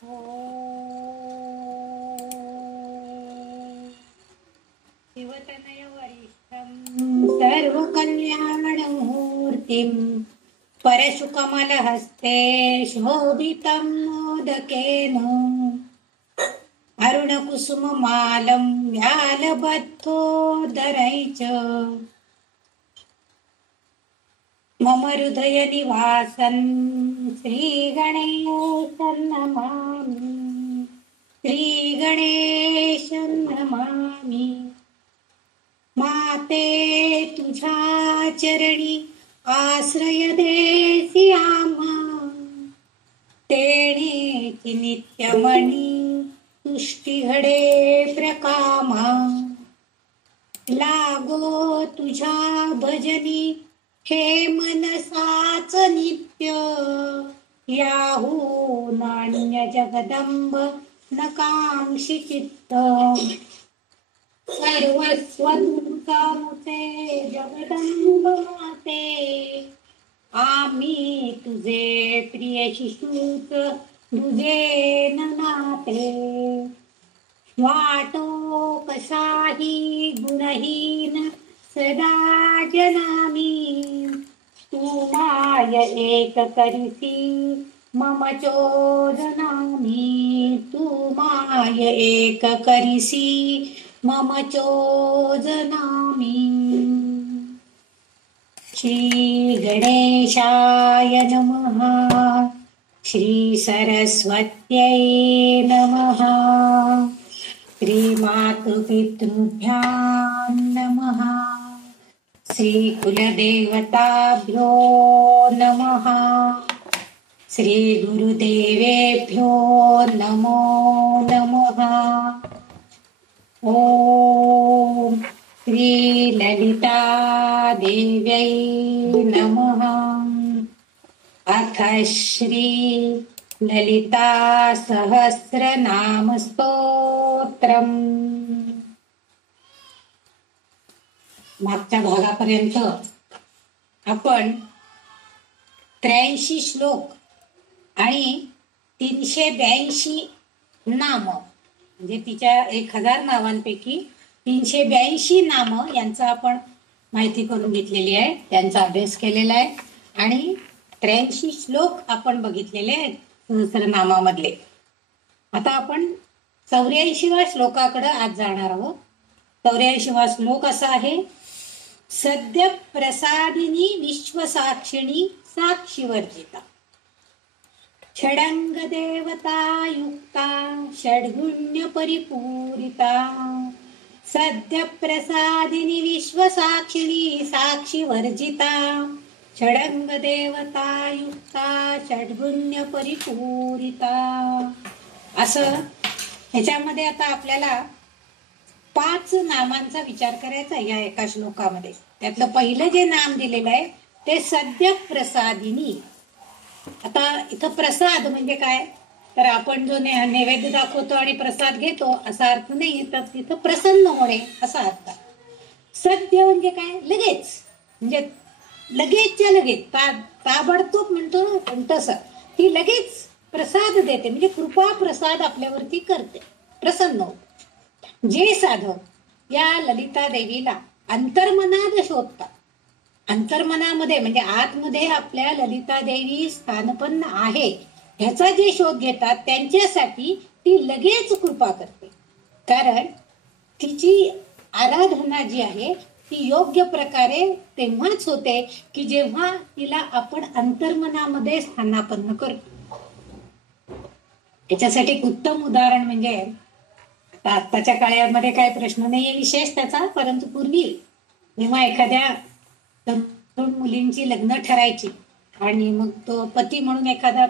शिवतनयवरिष्ठं सर्वकल्याणमूर्तिं परशुकमलहस्ते शोभितं मोदकेन अरुणकुसुममालं व्यालबद्धोदरै च मम हृदयनिवासं श्रीगणेशं नमामि, श्रीगणेशं नमामि। माते तुझ्या चरणी आश्रय देसी आम्हा, तेणेची नित्यमणी तुष्टी घडे प्रकामा। लागो तुझ्या भजनी हे मनसाच नित्य, याहू नान्य जगदंब नकांक्षी चित्त। सर्वस्वतुकामुते जगदंब माते, आम्ही तुझे प्रिय शिशूच तुझे नाते। वाटो कसाही गुणहीन सदा जनामी, तू माय एक करिसी मम चोदनामी, तू माय एक करिसी मम चोदनामी। श्री गणेशाय नमः, श्री सरस्वत्यै नमः, श्री मातृपितृभ्यां नमः, श्री कुलदेवताभ्यो नमः, श्री गुरुदेवेभ्यो नमो नमः। ओम श्री ललिता देव्यै नमः। अथ श्री ललिता सहस्रनाम स्तोत्रम्। मागच्या भागापर्यंत आपण 83 श्लोक आणि 382 नाम, म्हणजे तिच्या 1000 नावांपैकी 382 नाम यांचा आपण माहिती करून घेतलेली आहे, त्यांचा अभ्यास केलेला आहे आणि 83 श्लोक आपण बघितलेले आहेत सहस्रनामामधले. आता आपण 84व्या श्लोकाकडे आज जाणार आहोत. 84वा श्लोक असा आहे: सद्य प्रसादिनी विश्वसाक्षिणी साक्षीवर्जिता, षडंग देवता युक्ता षड्गुण्य परिपूरिता, सद्य प्रसादिनी विश्वसाक्षिणी साक्षीवर्जिता, षडंग देवता युक्ता षड्गुण्य परिपूरिता. असं ह्याच्यामध्ये आता आपल्याला 5 नामांचा विचार करायचा या एका श्लोकामध्ये. त्यातलं पहिलं जे नाम दिलेलं आहे ते सद्य प्रसादिनी. आता इथं प्रसाद म्हणजे काय, तर आपण जो नैवेद्य दाखवतो आणि प्रसाद घेतो असा अर्थ नाही, तर तिथं प्रसन्न होणे असा अर्थ. सद्य म्हणजे काय, लगेच, म्हणजे लगेचच्या लगेच, ताबडतोब म्हणतो ना पण तसं, ती लगेच प्रसाद देते, म्हणजे कृपा प्रसाद आपल्यावरती करते, प्रसन्न होते. जे साधक या ललिता देवीला अंतर्मनात शोधतात, अंतर्मनामध्ये म्हणजे आतमध्ये आपल्या ललिता देवी स्थानपन्न आहे ह्याचा जे शोध घेतात त्यांच्यासाठी ती लगेच कृपा करते. कारण तिची आराधना जी आहे ती योग्य प्रकारे तेव्हाच होते की जेव्हा तिला आपण अंतर्मनामध्ये स्थानापन्न करतो. याच्यासाठी एक उत्तम उदाहरण म्हणजे, आता आत्ताच्या काळामध्ये काय प्रश्न नाहीये विशेष त्याचा, परंतु पूर्वी जेव्हा एखाद्या तरुण मुलींची लग्न ठरायची आणि मग तो पती म्हणून एखादा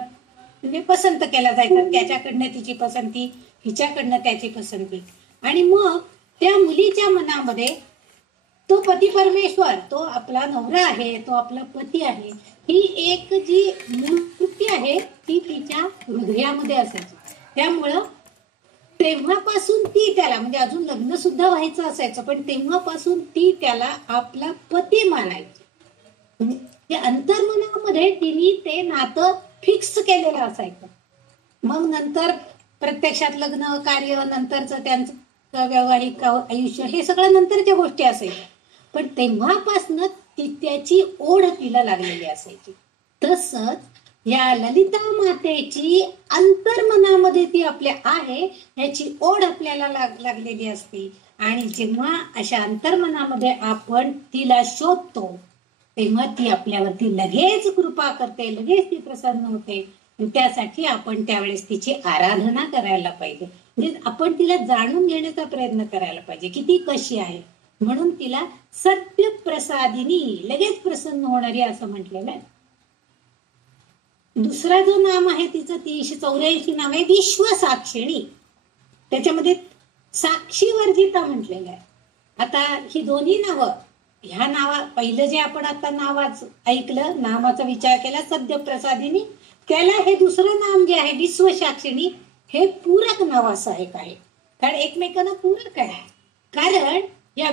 म्हणजे पसंत केला जायचा, त्याच्याकडनं तिची पसंती, हिच्याकडनं त्याची पसंती, आणि मग त्या मुलीच्या मनामध्ये तो पती परमेश्वर, तो आपला नवरा आहे, तो आपला पती आहे, ही एक जी मूर्ती आहे ती तिच्या हृदयामध्ये असायची. त्यामुळं तेव्हापासून ती त्याला, म्हणजे अजून लग्न सुद्धा व्हायचं असायचं, पण तेव्हापासून ती त्याला आपला पती मानायची. अंतर्मनामध्ये तिने ते नातं फिक्स केलेलं असायचं. मग नंतर प्रत्यक्षात लग्न कार्य, नंतरचं त्यांचं व्यावहारिक आयुष्य, हे सगळं नंतरच्या गोष्टी असायच्या. पण तेव्हापासनं त्याची ओढ तिला लागलेली असायची. तसंच या ललिता मातेची अंतर्मनामध्ये ती आपल्या आहे याची ओढ आपल्याला लागलेली असते. आणि जेव्हा अशा अंतर्मनामध्ये आपण तिला शोधतो तेव्हा ती आपल्यावरती लगेच कृपा करते, लगेच ती प्रसन्न होते. त्यासाठी आपण त्यावेळेस तिची आराधना करायला पाहिजे. म्हणजे आपण तिला जाणून घेण्याचा प्रयत्न करायला पाहिजे की ती कशी आहे. म्हणून तिला सत्य प्रसादिनी, लगेच प्रसन्न होणारी असं म्हटलेलं आहे. दुसरा जो नाम आहे तिचं 384 नाव आहे विश्वसाक्षिणी. त्याच्यामध्ये साक्षी वर्जिता म्हटलेलं आहे. आता ही दोन्ही नावं, ह्या नावा पहिलं जे आपण आता नावाच ऐकलं, नामाचा विचार केला सद्य प्रसादिनी, त्याला हे दुसरं नाम जे आहे विश्वसाक्षिणी हे पूरक नाव असं एक आहे. कारण एकमेकांना पूरक आहे. कारण या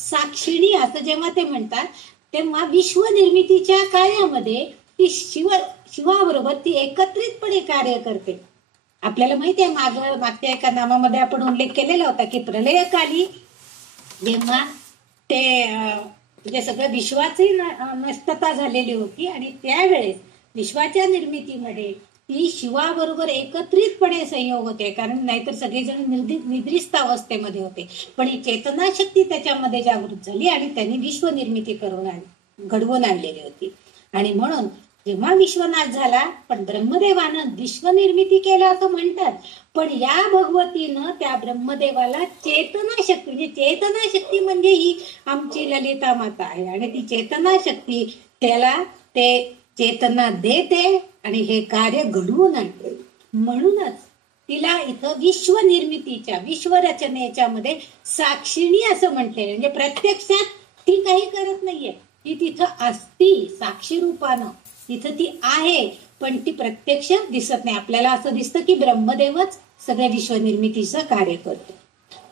साक्षिणी असं जेव्हा ते म्हणतात तेव्हा विश्व निर्मितीच्या कार्यामध्ये ती शिवाबरोबर ती एकत्रितपणे कार्य करते. आपल्याला माहिती आहे मागच्या एका नामामध्ये आपण उल्लेख केलेला होता की प्रलयकाली जेव्हा ते म्हणजे सगळं विश्वाची नष्टता झालेली होती आणि त्यावेळेस विश्वाच्या निर्मितीमध्ये ती शिवाबरोबर एकत्रितपणे संयोग होते. कारण नाहीतर सगळेजण निद्रिस्त अवस्थेमध्ये होते. पण ही चेतनाशक्ती त्याच्यामध्ये जागृत झाली आणि त्यांनी विश्व निर्मिती घडवून आणलेली होती. आणि म्हणून जेव्हा विश्वनाश झाला पण ब्रह्मदेवानं विश्वनिर्मिती केला असं म्हणतात. पण या भगवतीनं त्या ब्रह्मदेवाला चेतनाशक्ती, म्हणजे चेतनाशक्ती म्हणजे ही आमची ललिता माता आहे आणि ती चेतनाशक्ती त्याला ते चेतना देते आणि हे कार्य घडवून आणते. म्हणूनच तिला इथं विश्वनिर्मितीच्या, विश्वरचनेच्या मध्ये साक्षिणी असं म्हटलेलं. म्हणजे प्रत्यक्षात ती काही करत नाहीये, ती तिथं असती साक्षी रूपानं, तिथं ती आहे पण ती प्रत्यक्ष दिसत नाही. आपल्याला असं दिसतं की ब्रह्मदेवच सगळ्या विश्वनिर्मितीचं कार्य करतो.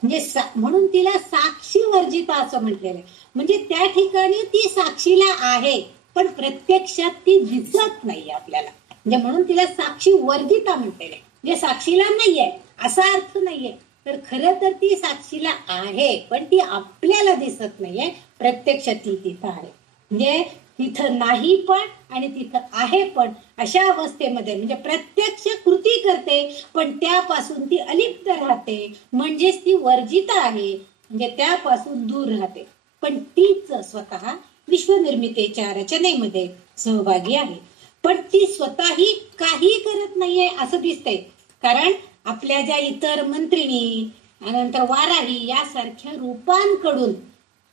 म्हणजे म्हणून तिला साक्षी वर्जिता असं म्हटलेलं आहे. म्हणजे त्या ठिकाणी ती साक्षीला आहे पण प्रत्यक्षात ती दिसत नाहीये आपल्याला. म्हणजे म्हणून तिला साक्षी वर्जिता म्हटलेलं आहे. म्हणजे साक्षीला नाहीये असा अर्थ नाहीये, तर खरं तर ती साक्षीला आहे पण ती आपल्याला दिसत नाहीये. प्रत्यक्षात ती तिथं आहे. म्हणजे तिथं नाही पण आणि तिथं आहे पण, अशा अवस्थेमध्ये म्हणजे प्रत्यक्ष कृती करते पण त्यापासून ती अलिप्त राहते. म्हणजेच ती वर्जिता आहे, म्हणजे त्यापासून दूर राहते. पण तीच स्वतः विश्वनिर्मितीच्या रचनेमध्ये सहभागी आहे. पण ती स्वतःही काही करत नाहीये असं दिसतंय. कारण आपल्या ज्या इतर मंत्रिणी नंतर वाराही यासारख्या रूपांकडून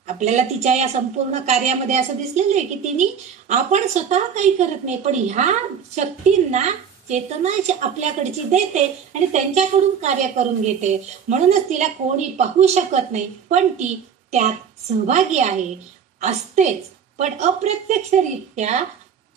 आपल्याला तिच्या या संपूर्ण कार्यामध्ये असं दिसलेलं आहे की तिने आपण स्वतः काही करत नाही पण ह्या शक्तींना चेतना आपल्याकडची देते आणि त्यांच्याकडून कार्य करून घेते. म्हणूनच तिला कोणी पाहू शकत नाही पण ती त्यात सहभागी आहे, असतेच. पण अप्रत्यक्षरित्या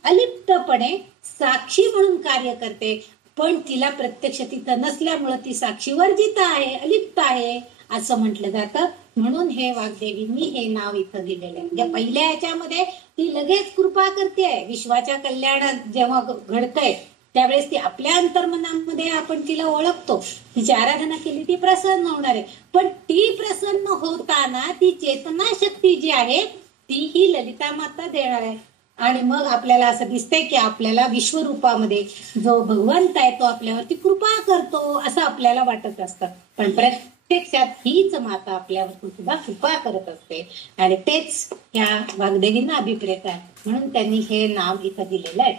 अलिप्तपणे साक्षी म्हणून कार्य करते. पण तिला प्रत्यक्ष तिथं नसल्यामुळे ती साक्षी वर्जित आहे, अलिप्त आहे असं म्हटलं जातं. म्हणून हे वाग्देवींनी हे नाव इथं दिलेलं आहे. म्हणजे पहिल्या ह्याच्यामध्ये ती लगेच कृपा करते. विश्वाच्या कल्याणात जेव्हा घडतंय त्यावेळेस ती आपल्या अंतर्मनामध्ये आपण तिला ओळखतो, तिची आराधना केली ती प्रसन्न होणार आहे. पण ती प्रसन्न होताना ती चेतना शक्ती जी आहे ती ही ललिता माता देणार आहे. आणि मग आपल्याला असं दिसतंय की आपल्याला विश्वरूपामध्ये जो भगवंत आहे तो आपल्यावरती कृपा करतो असं आपल्याला वाटत असतं. पण प्रत्यक्षात हीच माता आपल्यावर सुद्धा कृपा करत असते आणि तेच ह्या वाग्देवींना अभिप्रेत आहे. म्हणून त्यांनी हे नाव इथं दिलेलं आहे.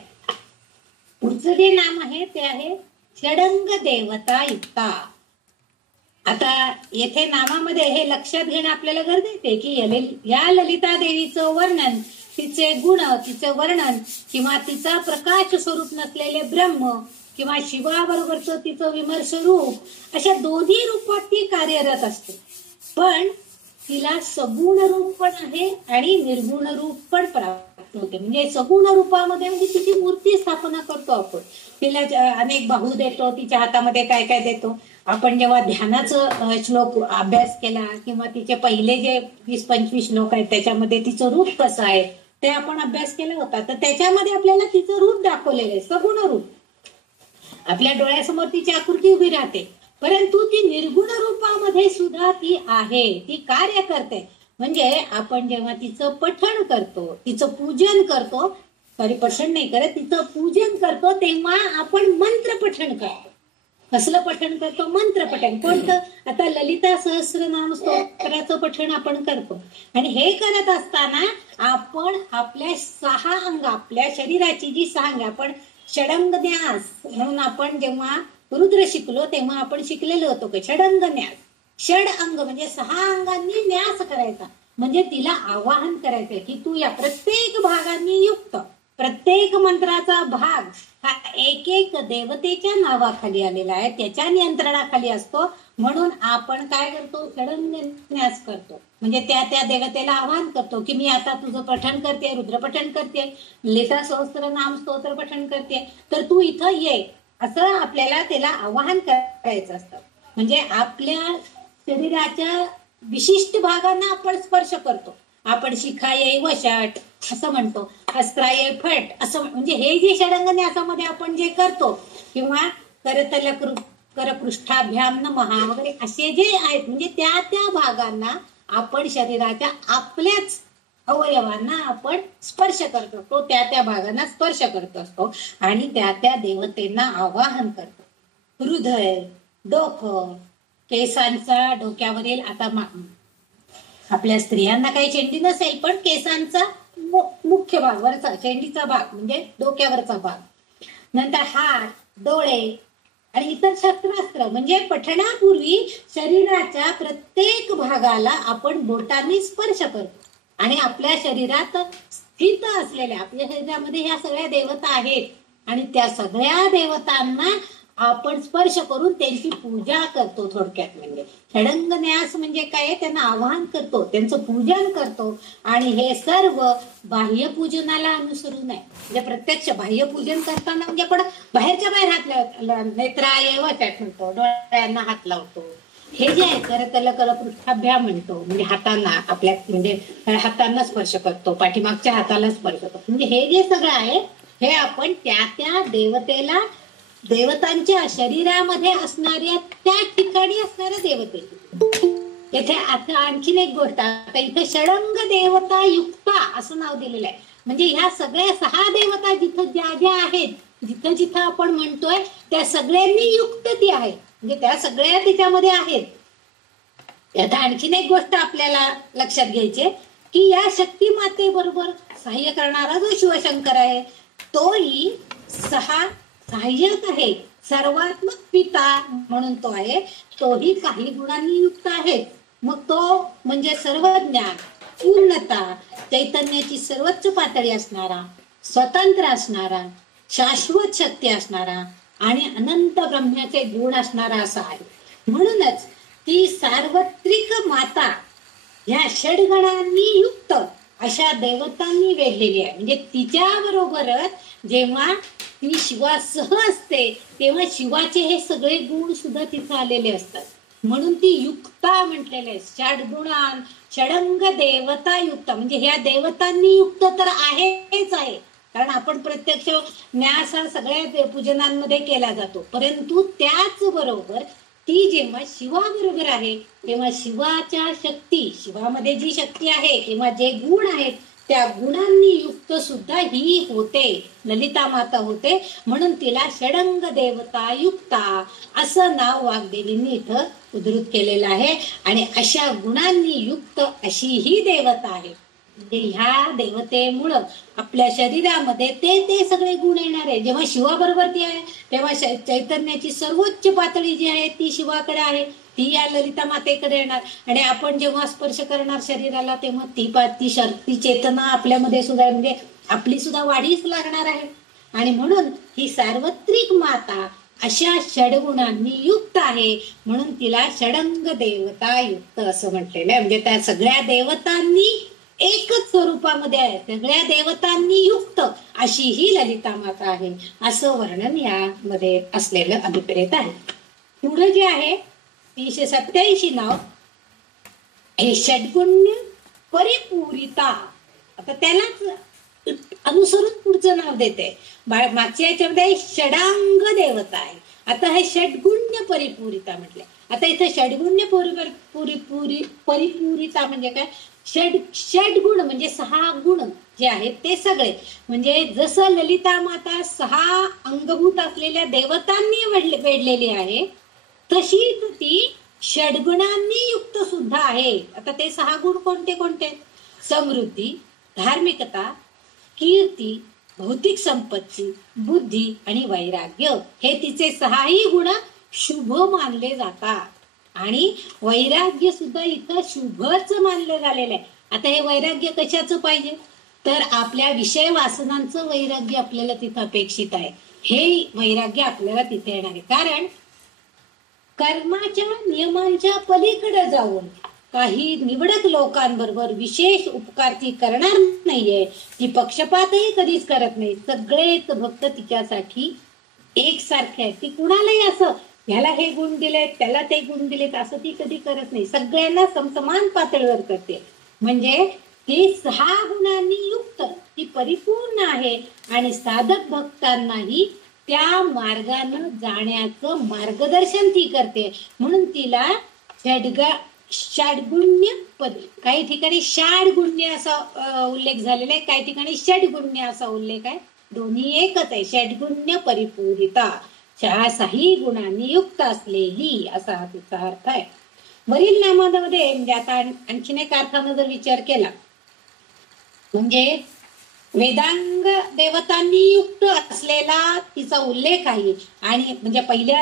पुढचं जे नाम आहे ते आहे षडंग देवता युक्ता. आता येथे नामामध्ये हे लक्षात घेणं आपल्याला गरजेचं आहे की या ललिता देवीचं वर्णन, तिचे गुण, तिचे वर्णन किंवा तिचा प्रकाश स्वरूप नसलेले ब्रह्म किंवा शिवाबरोबरचं तिचं विमर्श रूप अशा दोन्ही रूपात ती कार्यरत असते. पण तिला सगुण रूप पण आहे आणि निर्गुण रूप पण प्राप्त होते. म्हणजे सगुण रूपामध्ये म्हणजे तिची मूर्ती स्थापना करतो आपण, तिला अनेक बाहू देतो, तिच्या हातामध्ये काय काय देतो. आपण जेव्हा ध्यानाचं श्लोक अभ्यास केला किंवा तिचे पहिले जे 20-25 श्लोक आहेत त्याच्यामध्ये तिचं रूप कसं आहे ते आपण अभ्यास केला होता. तर त्याच्यामध्ये आपल्याला तिचं रूप दाखवलेलं आहे, सगुण रूप. आपल्या डोळ्यासमोर तिची आकृती उभी राहते, परंतु ती निर्गुण रूपामध्ये सुद्धा ती आहे, ती कार्य करते. म्हणजे आपण जेव्हा तिचं पठण करतो, तिचं पूजन करतो, सॉरी पठण नाही करत, तिचं पूजन करतो, तेव्हा आपण मंत्र पठण करतो. कसलं पठण करतो? मंत्र पठण. कोणतं? आता ललिता सहस्रनाम स्तोत्राचं पठण आपण करतो, आणि हे करत असताना आपण आपल्या 6 अंग, आपल्या शरीराची जी 6 अंग, आपण षडंग न्यास म्हणून आपण जेव्हा रुद्र शिकलो तेव्हा आपण शिकलेलो होतो की षडंग न्यास. षड अंग म्हणजे 6 अंगांनी न्यास करायचा, म्हणजे तिला आवाहन करायचंय की तू या प्रत्येक भागांनी युक्त, प्रत्येक मंत्राचा भाग हा एक एक देवतेच्या नावाखाली आलेला आहे, त्याच्या नियंत्रणाखाली असतो. म्हणून आपण काय करतो? षडंग न्यास करतो, म्हणजे त्या त्या देवतेला आवाहन करतो की मी आता तुझं पठण करते, रुद्र पठण करते, ललिता सहस्त्र नाम स्तोत्र पठण करते, तर तू इथं ये, असं आपल्याला त्याला आवाहन करायचं असतं. म्हणजे आपल्या शरीराच्या विशिष्ट भागांना आपण स्पर्श करतो. आपण शिखाये वशाट असं म्हणतो, अस्त्राये फट असं, म्हणजे हे जे षडंग न्यासामध्ये आपण जे करतो, किंवा करतल करपृष्ठाभ्याम नमः वगैरे असे जे आहेत, म्हणजे त्या त्या भागांना आपण शरीराच्या आपल्याच अवयवांना आपण स्पर्श करत असतो, त्या त्या भागांना स्पर्श करत असतो आणि त्या त्या देवतेंना आवाहन करतो. हृदय, डोकं, केसांचा डोक्यावरील, आता आपल्या स्त्रियांना काही चेंडी नसेल, पण केसांचा मुख्य भाग, वरचा चेंडीचा भाग म्हणजे डोक्यावरचा भाग, नंतर हात, डोळे आणि इतर शस्त्रास्त्र, म्हणजे पठणापूर्वी शरीराच्या प्रत्येक भागाला आपण बोटांनी स्पर्श करतो, आणि आपल्या शरीरात स्थित असलेल्या, आपल्या शरीरामध्ये ह्या सगळ्या देवता आहेत, आणि त्या सगळ्या देवतांना आपण स्पर्श करून त्यांची पूजा करतो. थोडक्यात म्हणजे षडंग न्यास म्हणजे काय? त्यांना आवाहन करतो, त्यांचं पूजन करतो, आणि हे सर्व बाह्य पूजनाला अनुसरून आहे. म्हणजे प्रत्यक्ष बाह्य पूजन करताना म्हणजे आपण बाहेरच्या बाहेर हात नेत्राय वचाट म्हणतो, डोळ्यांना हात लावतो, हे जे आहे करतल करपृष्ठाभ्याम म्हणतो, म्हणजे हातांना, आपल्या म्हणजे हातांना स्पर्श करतो, पाठीमागच्या हाताला स्पर्श करतो, म्हणजे हे जे सगळं आहे हे आपण त्या त्या देवतेला, देवतांच्या शरीरामध्ये असणाऱ्या त्या ठिकाणी असणाऱ्या देवतेची. येथे आता आणखीन एक गोष्ट, आता इथे षडंग देवता युक्ता असं नाव दिलेलं आहे, म्हणजे ह्या सगळ्या 6 देवता जिथं ज्या ज्या आहेत, जिथं जिथं आपण म्हणतोय त्या सगळ्यांनी युक्त ती आहे, म्हणजे त्या सगळ्या तिच्यामध्ये आहेत. आता आणखीन एक गोष्ट आपल्याला लक्षात घ्यायची की या शक्ती माते बरोबर सहाय्य करणारा जो शिवशंकर आहे तोही 6 सहाय्यक आहे, सर्वात्मक पिता म्हणून तो आहे, तोही काही गुणांनी युक्त आहे. मग तो म्हणजे सर्व ज्ञान, पूर्णता, चैतन्याची सर्वोच्च पातळी असणारा, स्वतंत्र असणारा, शाश्वत शक्ती असणारा आणि अनंत ब्रह्माचे गुण असणारा असा आहे. म्हणूनच ती सार्वत्रिक माता ह्या षडगणांनी युक्त अशा देवतांनी वेढलेली आहे. म्हणजे तिच्या बरोबरच जेव्हा ती शिवासह असते तेव्हा शिवाचे हे सगळे गुण सुद्धा तिथे आलेले असतात, म्हणून ती युक्ता म्हटलेले आहे. षडगुणान षडंग देवता युक्त, म्हणजे ह्या देवतांनी युक्त तर आहेच आहे, कारण आपण प्रत्यक्ष न्यास हा सगळ्या पूजनांमध्ये केला जातो, परंतु त्याच बरोबर ती जेव्हा शिवाबरोबर आहे तेव्हा शिवाच्या शक्ती, शिवामध्ये जी शक्ती आहे किंवा जे गुण आहेत त्या गुणांनी युक्त सुद्धा ही होते, ललिता माता होते. म्हणून तिला षडंग देवता युक्ता असं नाव वाग्देवींनी इथं उद्धृत केलेलं आहे. आणि अशा गुणांनी युक्त अशी ही देवता आहे. म्हणजे ह्या देवतेमुळं आपल्या शरीरामध्ये ते सगळे गुण येणार आहे. जेव्हा शिवाबरोबर ती आहे तेव्हा चैतन्याची सर्वोच्च पातळी जी आहे ती शिवाकडे आहे, ती या ललिता मातेकडे येणार. आणि आपण जेव्हा स्पर्श करणार शरीराला तेव्हा ती चेतना आपल्यामध्ये सुद्धा, म्हणजे आपली सुद्धा वाढीच लागणार आहे. आणि म्हणून ही सार्वत्रिक माता अशा षडगुणांनी युक्त आहे, म्हणून तिला षडंग देवता युक्त असं म्हटलेलं आहे. म्हणजे त्या सगळ्या देवतांनी एकच स्वरूपामध्ये आहे, सगळ्या देवतांनी युक्त अशी ही ललिता माता आहे असं वर्णन यामध्ये असलेलं अभिप्रेत आहे. पुढे जे आहे 387 नाव हे षड्गुण्य परिपूरिता. आता त्यालाच अनुसरून पुढचं नाव देते. मागच्या याच्यामध्ये षडांग देवता आहे. आता हे षडगुण्य परिपूरिता म्हटले. आता इथे षडगुण्य परिपूरिता म्हणजे काय? षडगुण म्हणजे 6 गुण जे आहेत ते सगळे, म्हणजे जसं ललिता माता 6 अंगभूत असलेल्या देवतांनी वेढलेली आहे, तशीच ती षडगुणांनी युक्त सुद्धा आहे. आता ते 6 गुण कोणते कोणते? समृद्धी, धार्मिकता, कीर्ती, भौतिक संपत्ती, बुद्धी आणि वैराग्य. हे तिचे 6ही गुण शुभ मानले जातात. आणि वैराग्य सुद्धा इथं शुभच मानलं झालेलं आहे. आता हे वैराग्य कशाचं पाहिजे? तर आपल्या विषय वासनांचं वैराग्य आपल्याला तिथं अपेक्षित आहे. हे वैराग्य आपल्याला तिथे येणार आहे. कारण कर्माच्या नियमांच्या पलीकडे जाऊन काही निवडक लोकांबरोबर विशेष उपकार ती करणार नाहीये. ती पक्षपातही कधीच करत नाही. सगळेच भक्त तिच्यासाठी एकसारखे आहेत. ती कुणालाही असं ह्याला हे गुण दिलेत, त्याला ते गुण दिलेत असं ती कधी करत नाही. सगळ्यांना समसमान पातळीवर करते. म्हणजे ती 6 गुणांनी युक्त, ती परिपूर्ण आहे आणि साधक भक्तांनाही त्या मार्गानं जाण्याचं मार्गदर्शन ती करते. म्हणून तिला षडगुण्य पद, काही ठिकाणी षाडगुण्य असा उल्लेख झालेला आहे, काही ठिकाणी षडगुण्य असा उल्लेख आहे. दोन्ही एकच आहे. षडगुण्य परिपूरिता, 6 गुणांनी युक्त असलेली असा तिचा अर्थ आहे. वरील नामामध्ये म्हणजे आता आणखीन एक अर्थानं जर विचार केला, म्हणजे वेदांग देवतांनी युक्त असलेला तिचा उल्लेख आहे. आणि म्हणजे पहिल्या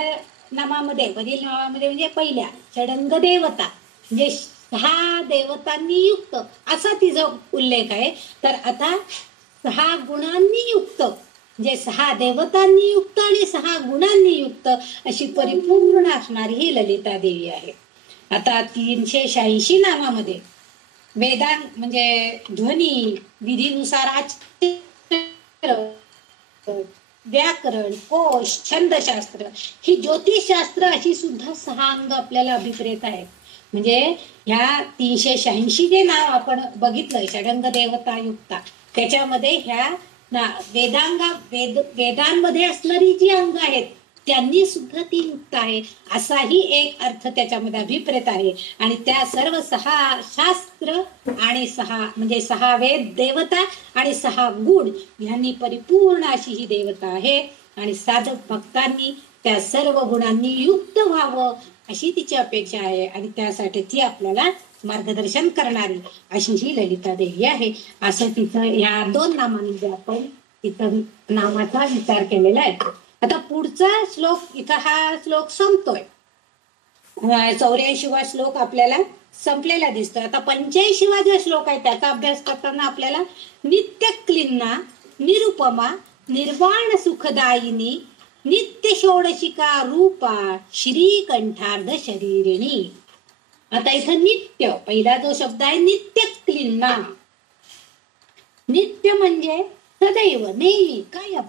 नामामध्ये, वरील नामामध्ये म्हणजे पहिल्या षडंग देवता म्हणजे 6 देवतांनी युक्त असा तिचा उल्लेख आहे. तर आता 6 गुणांनी युक्त म्हणजे 6 देवतांनी युक्त आणि 6 गुणांनी युक्त अशी परिपूर्ण असणारी ही ललिता देवी आहे. आता 386 नामामध्ये वेदांग म्हणजे ध्वनी, विधीनुसार आचरण, व्याकरण, कोश, छंदशास्त्र, ही ज्योतिषशास्त्र अशी सुद्धा 6 अंग आपल्याला अभिप्रेत आहेत. म्हणजे ह्या 386 जे नाव आपण बघितलं षडंग देवता युक्ता, त्याच्यामध्ये ह्या वेदांमध्ये असणारी जी अंग आहेत त्यांनी सुद्धा ती युक्त आहे असाही एक अर्थ त्याच्यामध्ये अभिप्रेत आहे. आणि त्या सर्व 6 शास्त्र आणि 6 म्हणजे 6 वेद देवता आणि 6 गुण यांनी परिपूर्ण अशी ही देवता आहे. आणि साधक भक्तांनी त्या सर्व गुणांनी युक्त व्हावं अशी तिची अपेक्षा आहे. आणि त्यासाठी ती आपल्याला मार्गदर्शन करणारी अशी ही ललिता देवी आहे. असं तिथं या 2 नामांमध्ये आपण तिथं नामाचा विचार केलेला आहे. आता पुढचा श्लोक, इथं हा श्लोक संपतोय. 84वा श्लोक आपल्याला संपलेला दिसतोय. आता 85वा जो श्लोक आहे त्याचा अभ्यास करताना आपल्याला नित्य क्लिन्ना निरुपमा निर्वाण सुखदायिनी नित्य षोडशिका रूपा श्रीकंठार्ध शरीरिणी. आता इथं नित्य पहिला जो शब्द आहे नित्य क्लिन्ना. नित्य म्हणजे सदैव, नेहमी, कायम.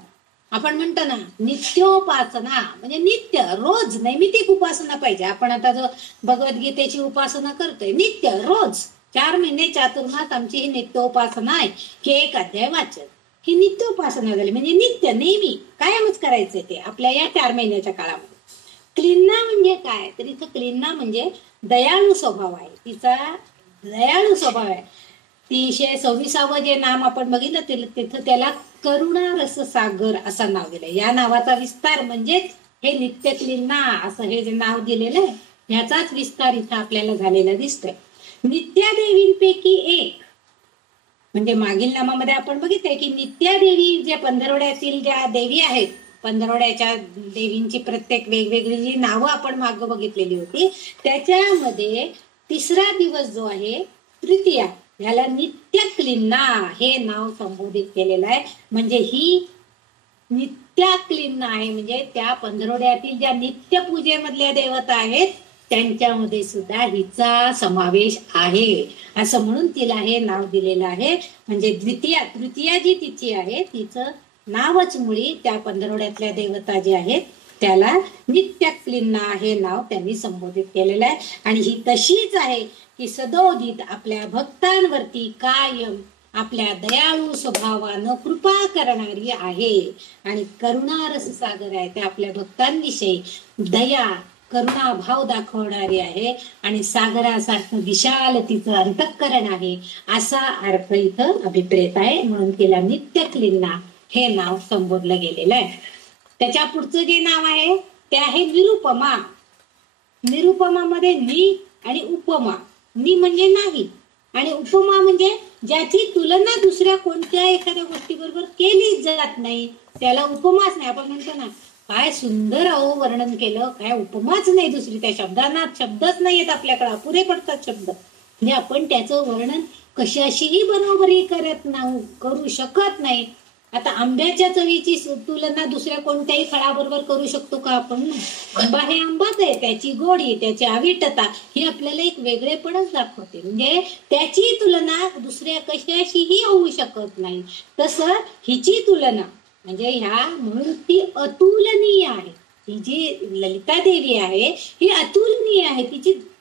आपण म्हणतो ना नित्योपासना म्हणजे नित्य, रोज नैमित्तिक उपासना पाहिजे. आपण आता जो भगवद्गीतेची उपासना करतोय नित्य, रोज 4 महिने चातुर्मास आमची ही नित्योपासना आहे की 1 अध्याय वाचन, ही नित्योपासना झाली. म्हणजे नित्य, नेहमी, कायमच करायचंय ते आपल्या या 4 महिन्याच्या काळामध्ये. क्लिन्ना म्हणजे काय? तर इथं क्लिन्ना म्हणजे दयाळू स्वभाव आहे. तिचा दयाळू स्वभाव आहे. 326वं जे नाम आपण बघितलं तिथं त्याला करुणा रस सागर असं नाव दिलंय. या नावाचा विस्तार म्हणजे हे नित्य क्लिन्ना असं हे जे नाव दिलेलं आहे ह्याचाच विस्तार इथं आपल्याला झालेला दिसतोय. नित्या देवींपैकी एक म्हणजे मागील नामामध्ये आपण बघितलंय की नित्या देवी जे पंधरवड्यातील ज्या देवी आहेत, पंधरवड्याच्या देवींची प्रत्येक वेगवेगळी जी नावं आपण मागं बघितलेली होती, त्याच्यामध्ये 3रा दिवस जो आहे तृतीया, ह्याला नित्य क्लिन्ना हे नाव संबोधित केलेलं आहे. म्हणजे ही नित्या क्लिन्ना आहे म्हणजे त्या पंधरवड्यातील ज्या नित्य पूजेमधल्या देवता आहेत त्यांच्यामध्ये सुद्धा हिचा समावेश आहे असं म्हणून तिला हे नाव दिलेलं आहे. म्हणजे तृतीया जी तिची आहे तिचं नावच मुळी त्या पंधरवड्यातल्या देवता जे आहेत त्याला नित्य क्लिन्ना हे नाव त्यांनी संबोधित केलेलं आहे. आणि ही तशीच आहे की सदोदित आपल्या भक्तांवरती कायम आपल्या दयाळू स्वभावानं कृपा करणारी आहे आणि करुणारस सागर आहे. ते आपल्या भक्तांविषयी दया करुणा भाव दाखवणारी आहे आणि सागरासारखं विशाल तिचं अंतःकरण आहे, असा अर्थ इथं अभिप्रेत आहे. म्हणून तिला नित्य क्लीना हे नाव संबोधलं गेलेलं आहे. त्याच्या पुढचं जे नाव आहे ते आहे निरुपमा. निरुपमामध्ये नि आणि उपमा. नि म्हणजे नाही आणि उपमा म्हणजे ज्याची तुलना दुसऱ्या कोणत्या एखाद्या गोष्टीबरोबर केली जात नाही त्याला उपमाच नाही. आपण म्हणतो ना, काय सुंदर अहो वर्णन केलं, काय उपमाच नाही दुसरी. त्या शब्दांना शब्दच नाही येत आपल्याकडे, अपुरे पडतात शब्द. म्हणजे आपण त्याचं वर्णन कशाशीही बरोबरी करू शकत नाही. आता आंब्याच्या चवीची तुलना दुसऱ्या कोणत्याही फळाबरोबर करू शकतो का आपण? आंबा हे आंबाच आहे, त्याची गोडी, त्याची आविटता ही आपल्याला एक वेगळेपणच दाखवते. म्हणजे त्याची तुलना दुसऱ्या कशाशीही होऊ शकत नाही. तसं हिची तुलना म्हणजे ह्या म्हणून ती अतुलनीय आहे. ही जी ललिता देवी आहे ही अतुलनीय आहे.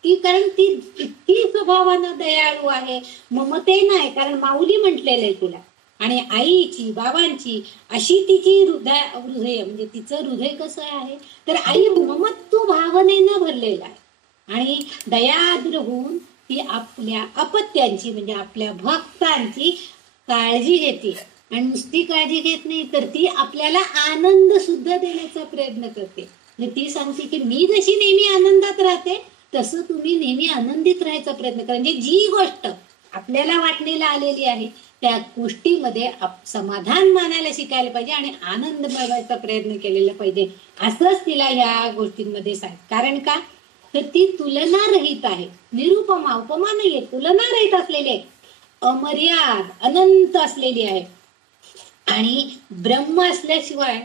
ती कारण ती इतकी स्वभावानं दयाळू आहे, ममतेनं आहे. कारण माऊली म्हटलेलं आहे तिला. आणि आईची बाबांची अशी तिची हृदय म्हणजे तिचं हृदय कसं आहे तर आई ममत्व भावनेनं भरलेलं आहे आणि दयाद्र होऊन ती आपल्या अपत्यांची म्हणजे आपल्या भक्तांची काळजी घेते. आणि नुसती काळजी घेत नाही तर ती आपल्याला आनंद सुद्धा देण्याचा प्रयत्न करते. ती सांगते की मी जशी नेहमी आनंदात राहते तसं तुम्ही नेहमी आनंदित राहायचा प्रयत्न करा. म्हणजे जी गोष्ट आपल्याला वाटणीला आलेली आहे त्या गोष्टीमध्ये समाधान मानायला शिकायला पाहिजे आणि आनंद मिळवायचा प्रयत्न केलेला पाहिजे. असंच तिला या गोष्टींमध्ये सांग. कारण का तर ती तुलना रहित आहे. निरुपमा उपमा नाहीये, तुलना रहित असलेली आहे, अमर्याद अनंत असलेली आहे. आणि ब्रह्म असल्याशिवाय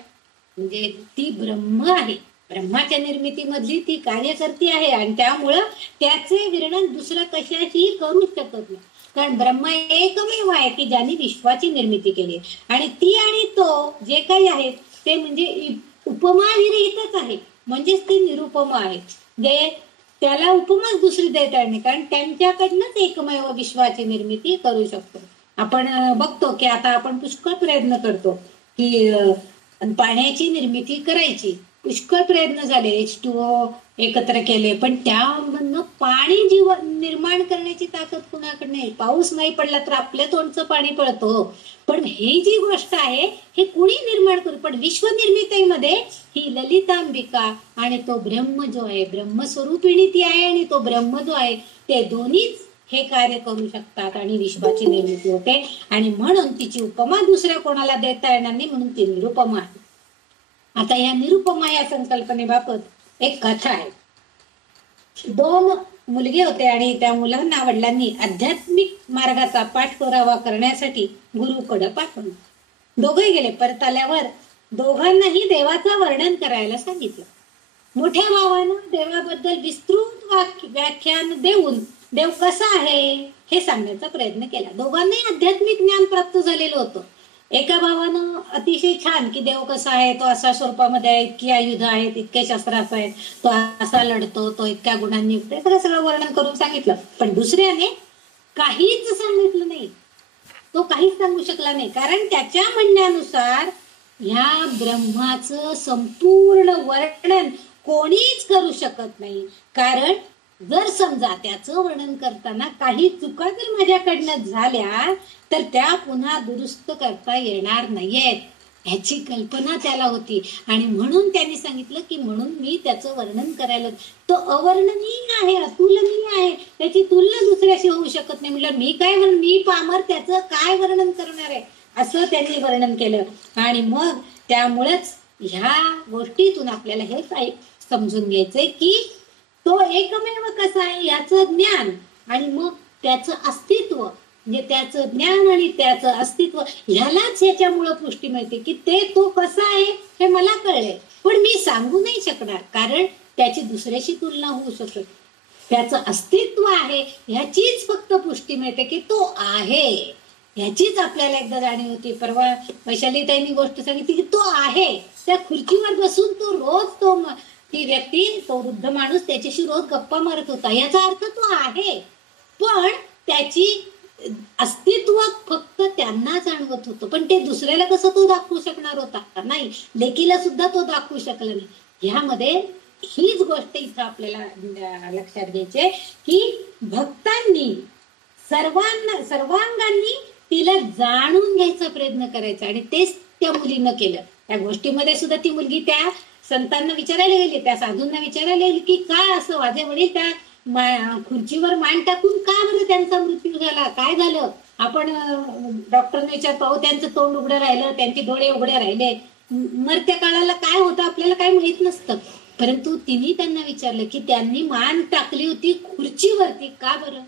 म्हणजे ती ब्रह्म आहे, ब्रह्माच्या निर्मितीमधली ती कार्यकर्ती आहे आणि त्यामुळं त्याचे वर्णन दुसरं कशाशीही करू शकत नाही. कारण ब्रह्म एकमेव आहे की ज्यांनी विश्वाची निर्मिती केली आणि ती आणि तो जे काही आहे ते म्हणजे उपमा विरहितच आहे. म्हणजेच ती निरुपमा आहे. जे त्याला उपमाच दुसरी देता नाही कारण त्यांच्याकडनंच एकमेव विश्वाची निर्मिती करू शकतो. आपण बघतो की आता आपण पुष्कळ प्रयत्न करतो की पाण्याची निर्मिती करायची. पुष्कळ प्रयत्न झाले, H2O एकत्र केले, पण त्यामधनं पाणी निर्माण करण्याची ताकद कुणाकडे नाही. पाऊस नाही पडला तर आपल्या तोंडचं पाणी पडतो. पण ही जी गोष्ट आहे हे कुणी निर्माण करू. पण विश्वनिर्मितीमध्ये ही ललितांबिका आणि तो ब्रह्म जो आहे, ब्रह्मस्वरूपिणी ती आहे आणि तो ब्रह्म जो आहे ते दोन्हीच हे कार्य करू शकतात आणि विश्वाची निर्मिती होते. आणि म्हणून तिची उपमा दुसऱ्या कोणाला देता येणार नाही, म्हणून ती निरुपमा आहे. आता या निरुपमा या संकल्पनेबाबत एक कथा आहे. 2 मुलगे होते आणि त्या मुलांना वडिलांनी आध्यात्मिक मार्गाचा पाठपुरावा करण्यासाठी गुरुकडे पाठवलं. दोघे गेले. परत आल्यावर दोघांनाही देवाचं वर्णन करायला सांगितलं. मोठ्या भावानं देवाबद्दल विस्तृत व्याख्यान देऊन देव कसा आहे हे सांगण्याचा प्रयत्न केला. दोघांनाही आध्यात्मिक ज्ञान प्राप्त झालेलं होतं. एका भावानं अतिशय छान की देव कसा आहे, तो असा स्वरूपामध्ये आहे, इतकी आयुध आहेत, इतके शस्त्रास्त्र आहेत, तो असा लढतो, तो इतक्या गुणांनी युक्त आहे, सगळं वर्णन करून सांगितलं. पण दुसऱ्याने काहीच सांगितलं नाही. तो काहीच सांगू शकला नाही कारण त्याच्या म्हणण्यानुसार ह्या ब्रह्माचं संपूर्ण वर्णन कोणीच करू शकत नाही. कारण जर समजा त्याचं वर्णन करताना काही चुका जर माझ्याकडनं झाल्या तर त्या पुन्हा दुरुस्त करता येणार नाहीयेत ह्याची कल्पना त्याला होती. आणि म्हणून त्यांनी सांगितलं की म्हणून मी त्याचं वर्णन करायला, तो अवर्णनीय आहे, अतुलनीय आहे, त्याची तुलना दुसऱ्याशी होऊ शकत नाही. म्हटलं मी पामर त्याचं काय वर्णन करणार आहे, असं त्यांनी वर्णन केलं. आणि मग त्यामुळेच ह्या गोष्टीतून आपल्याला हे काय समजून घ्यायचंय की तो एकमेव कसा आहे याचं ज्ञान आणि मग त्याचं अस्तित्व, म्हणजे त्याचं ज्ञान आणि त्याचं अस्तित्व ह्यालाच ह्याच्यामुळं पुष्टी मिळते की तो कसा आहे हे मला कळलंय. पण मी सांगू नाही शकणार कारण त्याची दुसऱ्याशी तुलना होऊ शकत. त्याचं अस्तित्व आहे ह्याचीच फक्त पुष्टी मिळते की तो आहे, ह्याचीच आपल्याला एकदा जाणीव होती. परवा वैशालीताईंनी गोष्ट सांगितली की तो आहे, त्या खुर्चीवर बसून तो रोज ती व्यक्ती, तो वृद्ध माणूस त्याच्याशी रोज गप्पा मारत होता. याचा अर्थ तो आहे, पण त्याची अस्तित्व फक्त त्यांना जाणवत होतं, पण ते दुसऱ्याला कसं तो दाखवू शकणार होता? नाही, लेकीला सुद्धा तो दाखवू शकला नाही. ह्यामध्ये हीच गोष्ट इथं आपल्याला लक्षात घ्यायची की भक्तांनी सर्वांगांनी तिला जाणून घ्यायचा प्रयत्न करायचा, आणि तेच त्या मुलीनं केलं. त्या गोष्टीमध्ये सुद्धा ती मुलगी त्या संतांना विचारायला गेली, त्या साधूंना विचारायला गेली की काय असं माझे वडील त्या खुर्चीवर मान टाकून का बरं त्यांचा मृत्यू झाला, काय झालं? आपण डॉक्टरने विचारतो, त्यांचं तोंड उघडं राहिलं, त्यांचे डोळे उघडे राहिले, मरत्या काळाला काय होतं आपल्याला काय माहित नसतं. परंतु तिने त्यांना विचारलं की त्यांनी मान टाकली होती खुर्चीवरती, का बरं?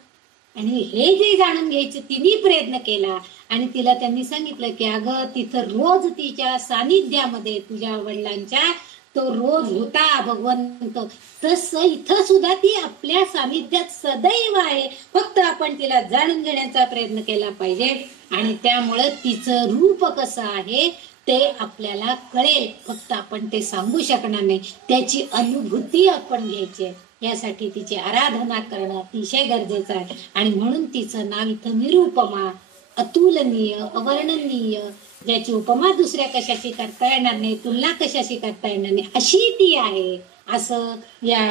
आणि हे जे जाणून घ्यायचं तिने प्रयत्न केला, आणि तिला त्यांनी सांगितलं की अगं तिथं रोज तिच्या सानिध्यामध्ये तुझ्या वडिलांच्या तो रोज होता भगवंत, तसं इथं सुद्धा ती आपल्या सानिध्यात सदैव आहे, फक्त आपण तिला जाणून घेण्याचा प्रयत्न केला पाहिजे. आणि त्यामुळं तिचं रूप कसं आहे ते आपल्याला कळेल, फक्त आपण ते सांगू शकणार नाही, त्याची अनुभूती आपण घ्यायची. यासाठी तिची आराधना करणं अतिशय गरजेचं आहे. आणि म्हणून तिचं नाव इथं निरुपमा, अतुलनीय, अवर्णनीय, ज्याची उपमा दुसऱ्या कशाशी करता येणार नाही, तुलना कशाशी करता येणार नाही, अशी ती आहे, असं या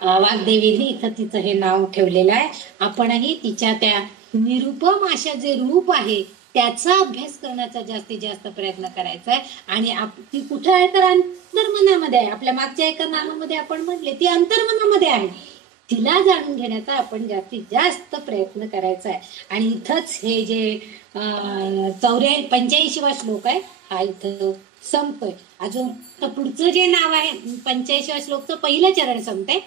वाग्देवीने इथं तिचं हे नाव ठेवलेलं आहे. आपणही तिच्या त्या निरुपम अशा जे रूप आहे त्याचा अभ्यास करण्याचा जास्तीत जास्त प्रयत्न करायचा आहे. आणि ती कुठं आहे तर अंतर्मनामध्ये आहे. आपल्या मागच्या एका नामामध्ये आपण म्हटले ती अंतर्मनामध्ये आहे. तिला जाणून घेण्याचा आपण जास्तीत जास्त प्रयत्न करायचा आहे. आणि इथंच हे जे 85वा श्लोक आहे हा इथं संपतोय. अजून पुढचं जे नाव आहे 85व्या श्लोकचं पहिलं चरण संपतंय.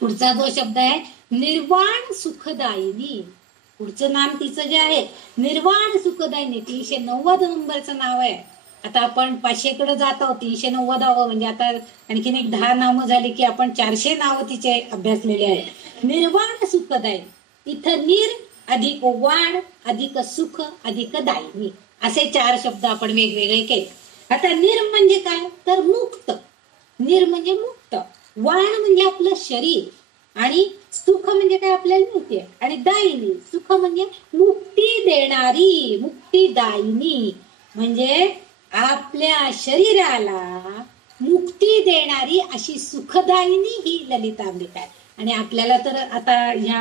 पुढचा जो शब्द आहे निर्वाण सुखदायिनी, पुढचं नाम तिचं जे आहे निर्वाण सुखदायिनी, 390 नंबरचं नाव आहे. आता आपण 500 कडे जात आहोत, 390 म्हणजे आता आणखीन एक 10 नावं झाली की आपण 400 नावं तिचे अभ्यासलेले आहेत. निर्वाण सुखदायिनी, इथं निर अधिक वाण अधिक सुख अधिक दायिनी असे 4 शब्द आपण वेगवेगळे केले. आता निर म्हणजे काय तर मुक्त, निर म्हणजे मुक्त, वाण म्हणजे आपलं शरीर, आणि सुख म्हणजे काय आपल्याला मिळते, आणि दायिनी सुख म्हणजे मुक्ती देणारी, मुक्तीदायिनी म्हणजे आपल्या शरीराला मुक्ती देणारी अशी सुखदायिनी ही ललितांबिका आहे. आणि आपल्याला तर आता ह्या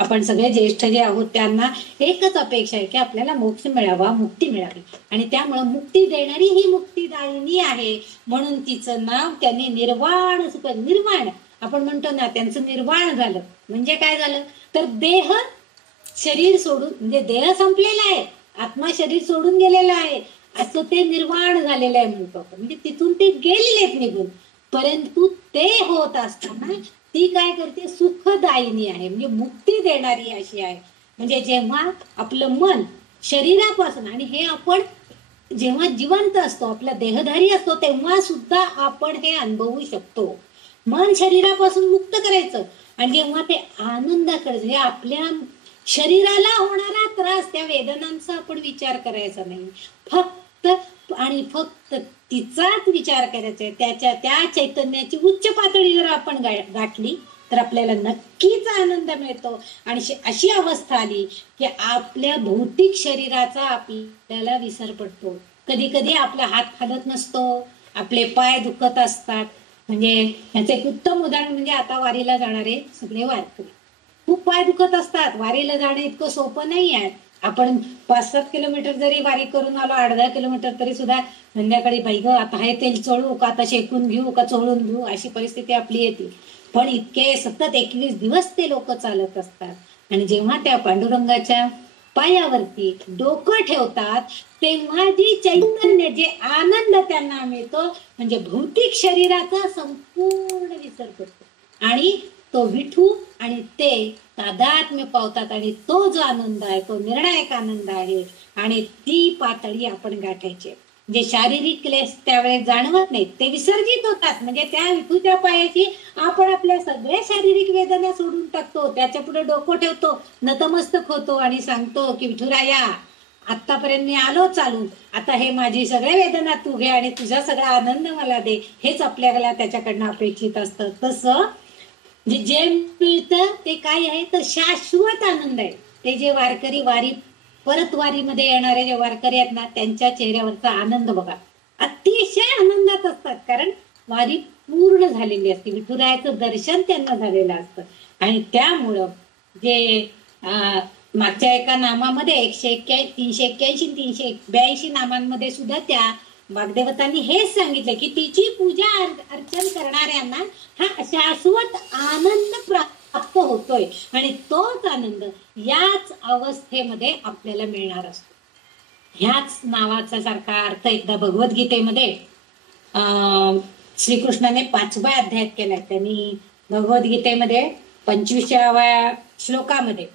आपण सगळे ज्येष्ठ जे आहोत त्यांना एकच अपेक्षा आहे की आपल्याला मोक्ष मिळावा, मुक्ती मिळावी, आणि त्यामुळे मुक्ती देणारी ही मुक्तीदायिनी आहे. म्हणून तिचं नाव त्यांनी निर्वाण सुख, निर्वाण आपण म्हणतो ना त्यांचं निर्वाण झालं म्हणजे काय झालं तर देह शरीर सोडून, म्हणजे देह संपलेला आहे, आत्मा शरीर सोडून गेलेला आहे, असं ते निर्वाण झालेलं आहे म्हणतो आपण. म्हणजे तिथून ते गेलेले निघून, परंतु ते होत असताना ती काय करते सुखदायिनी आहे, म्हणजे मुक्ती देणारी अशी आहे. म्हणजे जेव्हा आपलं मन शरीरापासून, आणि हे आपण जेव्हा जिवंत असतो आपला देहधारी असतो तेव्हा सुद्धा आपण हे अनुभवू शकतो. मन शरीरापासून मुक्त करायचं, आणि जेव्हा ते आनंदाकडे, म्हणजे आपल्या शरीराला होणारा त्रास त्या वेदनांचा आपण विचार करायचा नाही, फक्त आणि फक्त तिचाच विचार करायचा आहे. त्या चैतन्याची उच्च पातळी जर आपण गाठली तर आपल्याला नक्कीच आनंद मिळतो. आणि अशी अवस्था आली की आपल्या भौतिक शरीराचा आपल्याला विसर पडतो. कधी कधी आपला हात हालत नसतो, आपले पाय दुखत असतात. म्हणजे ह्याचं एक उत्तम उदाहरण म्हणजे आता वारीला जाणारे सगळे वारकरी खूप पाय दुखत असतात. वारीला जाणं इतकं सोपं नाही आहे. आपण 5-7 किलोमीटर जरी वारी करून आलो, 8-10 किलोमीटर, तरी सुद्धा संध्याकाळी बाई ग आता हे तेल चोळू का, आता शेकून घेऊ का चोळून घेऊ, अशी परिस्थिती आपली येते. पण इतके सतत 21 दिवस ते लोक चालत असतात. आणि जेव्हा त्या पांडुरंगाच्या पायावरती डोकं ठेवतात तेव्हा जी चैतन्य, जे आनंद त्यांना मिळतो, म्हणजे भौतिक शरीराचा संपूर्ण विसर पडतो आणि तो विठू आणि ते तादात्म्य पावतात. आणि तो जो आनंद आहे तो निर्णायक आनंद आहे. आणि ती पातळी आपण गाठायची. जे शारीरिक क्लेश त्यावेळेस जाणवत नाहीत ते विसर्जित होतात. म्हणजे त्या विठूच्या पायाची आपण आपल्या सगळ्या शारीरिक वेदना सोडून टाकतो, त्याच्या पुढे डोकं ठेवतो, नतमस्तक होतो आणि सांगतो की विठुराया आतापर्यंत मी आलो चालून, आता हे माझी सगळ्या वेदना तू घे आणि तुझा सगळा आनंद मला दे. हेच आपल्याला त्याच्याकडनं अपेक्षित असतं. तसं जे मिळतं ते काय आहे तर शाश्वत आनंद आहे. ते जे वारकरी परत वारीमध्ये येणारे जे वारकरी आहेत ना, त्यांच्या चेहऱ्यावरचा आनंद बघा, अतिशय आनंदात असतात. कारण वारी पूर्ण झालेली असते, विठुरायाचं दर्शन त्यांना झालेलं असतं. आणि त्यामुळं जे मागच्या एका नामामध्ये 381 382 नामांमध्ये सुद्धा त्या वाग्देवतांनी हेच सांगितलं की तिची पूजा अर्चन करणाऱ्यांना हा शाश्वत आनंद प्राप्त होतोय. आणि तोच आनंद याच अवस्थेमध्ये आपल्याला मिळणार असतो. ह्याच नावाचा सारखा अर्थ एकदा भगवद्गीतेमध्ये श्रीकृष्णाने 5व्या अध्यायात केलाय. त्यांनी भगवद्गीतेमध्ये 25व्या श्लोकामध्ये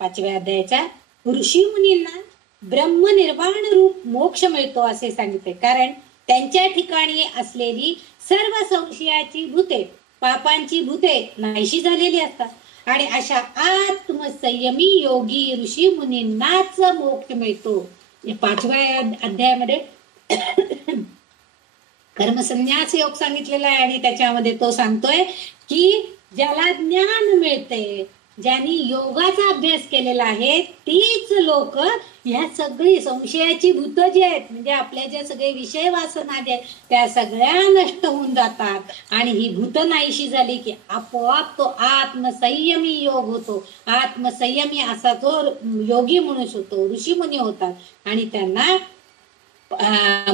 5व्या अध्यायाच्या ऋषी मुनींना ब्रह्मनिर्वाण रूप मोक्ष मिळतो असे सांगितले. कारण त्यांच्या ठिकाणी असलेली सर्व संशयाची भूते, पापांची भूते नाहीशी झालेली असतात आणि अशा आत्मसंयमी योगी ऋषी मुनींनाच मोक्ष मिळतो. 5व्या अध्यायामध्ये कर्मसन्यास योग सांगितलेला आहे आणि त्याच्यामध्ये तो सांगतोय की ज्याला ज्ञान मिळते, ज्यांनी योगाचा अभ्यास केलेला आहे, तीच लोक ह्या सगळी संशयाची भूत जी आहेत, म्हणजे आपल्या ज्या सगळे विषय वासना जे त्या सगळ्या नष्ट होऊन जातात आणि ही भूत नाहीशी झाली की आपोआप तो आत्मसंयमी योग होतो. आत्मसंयमी असा तो योगी मनुष्य होतो, ऋषी मुनी होतात आणि त्यांना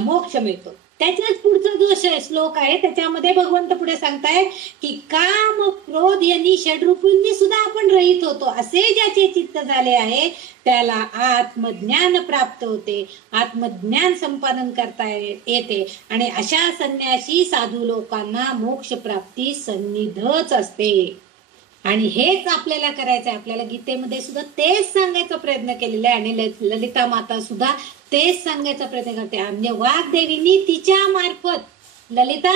मोक्ष मिळतो. त्याच्याच पुढचा जो श्लोक आहे त्याच्यामध्ये भगवंत पुढे सांगताय की काम क्रोध यांनी षड्रूपांनी सुद्धा आपण रहित होतो. असे ज्याचे चित्त झाले आहे त्याला आत्मज्ञान प्राप्त होते, आत्मज्ञान संपादन करता येते आणि अशा संन्यासी साधू लोकांना मोक्ष प्राप्ती सन्निधच असते. आणि हेच आपल्याला करायचं आहे. आपल्याला गीतेमध्ये सुद्धा तेच सांगायचा प्रयत्न केलेला आहे आणि ललिता माता सुद्धा तेच सांगायचा प्रयत्न करते. म्हणजे वाग्देवींनी तिच्या मार्फत, ललिता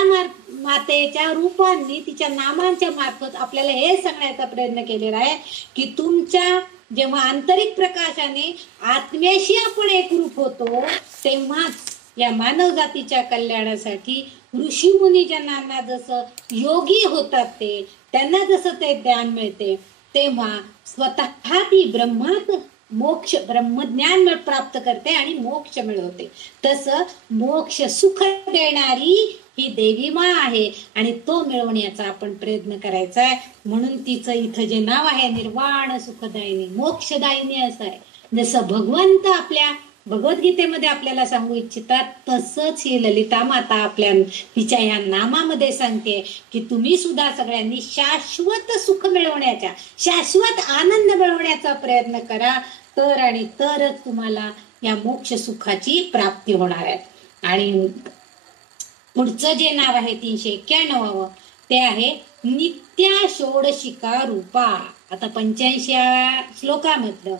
मातेच्या रूपांनी, तिच्या नामांच्या मार्फत आपल्याला हे सांगण्याचा प्रयत्न केलेला आहे की तुमच्या जेव्हा आंतरिक प्रकाशाने आत्म्याशी आपण एकरूप होतो तेव्हाच या मानव जातीच्या कल्याणासाठी ऋषी मुनी जनांना जसं योगी होतात ते, त्यांना जसं ते ज्ञान मिळते, तेव्हा स्वतः ती ब्रह्मात मोक्ष ब्रह्मज्ञान प्राप्त करते आणि मोक्ष मिळवते. तसं मोक्ष सुख देणारी ही देवी मा आहे आणि तो मिळवण्याचा आपण प्रयत्न करायचा आहे. म्हणून तिचं इथं जे नाव आहे निर्वाण सुखदायिनी, मोक्षदायिनी असं आहे. जसं भगवंत आपल्या भगवद्गीतेमध्ये आपल्याला सांगू इच्छितात तसंच ही ललिता माता आपल्या तिच्या या नामामध्ये सांगते की तुम्ही सुद्धा सगळ्यांनी शाश्वत सुख मिळवण्याचा, शाश्वत आनंद मिळवण्याचा प्रयत्न करा, तर आणि तरच तुम्हाला या मोक्ष सुखाची प्राप्ती होणार आहे. आणि पुढचं जे नाव आहे 391 ते आहे नित्या षोडशिका रूपा. आता 85व्या श्लोकामधलं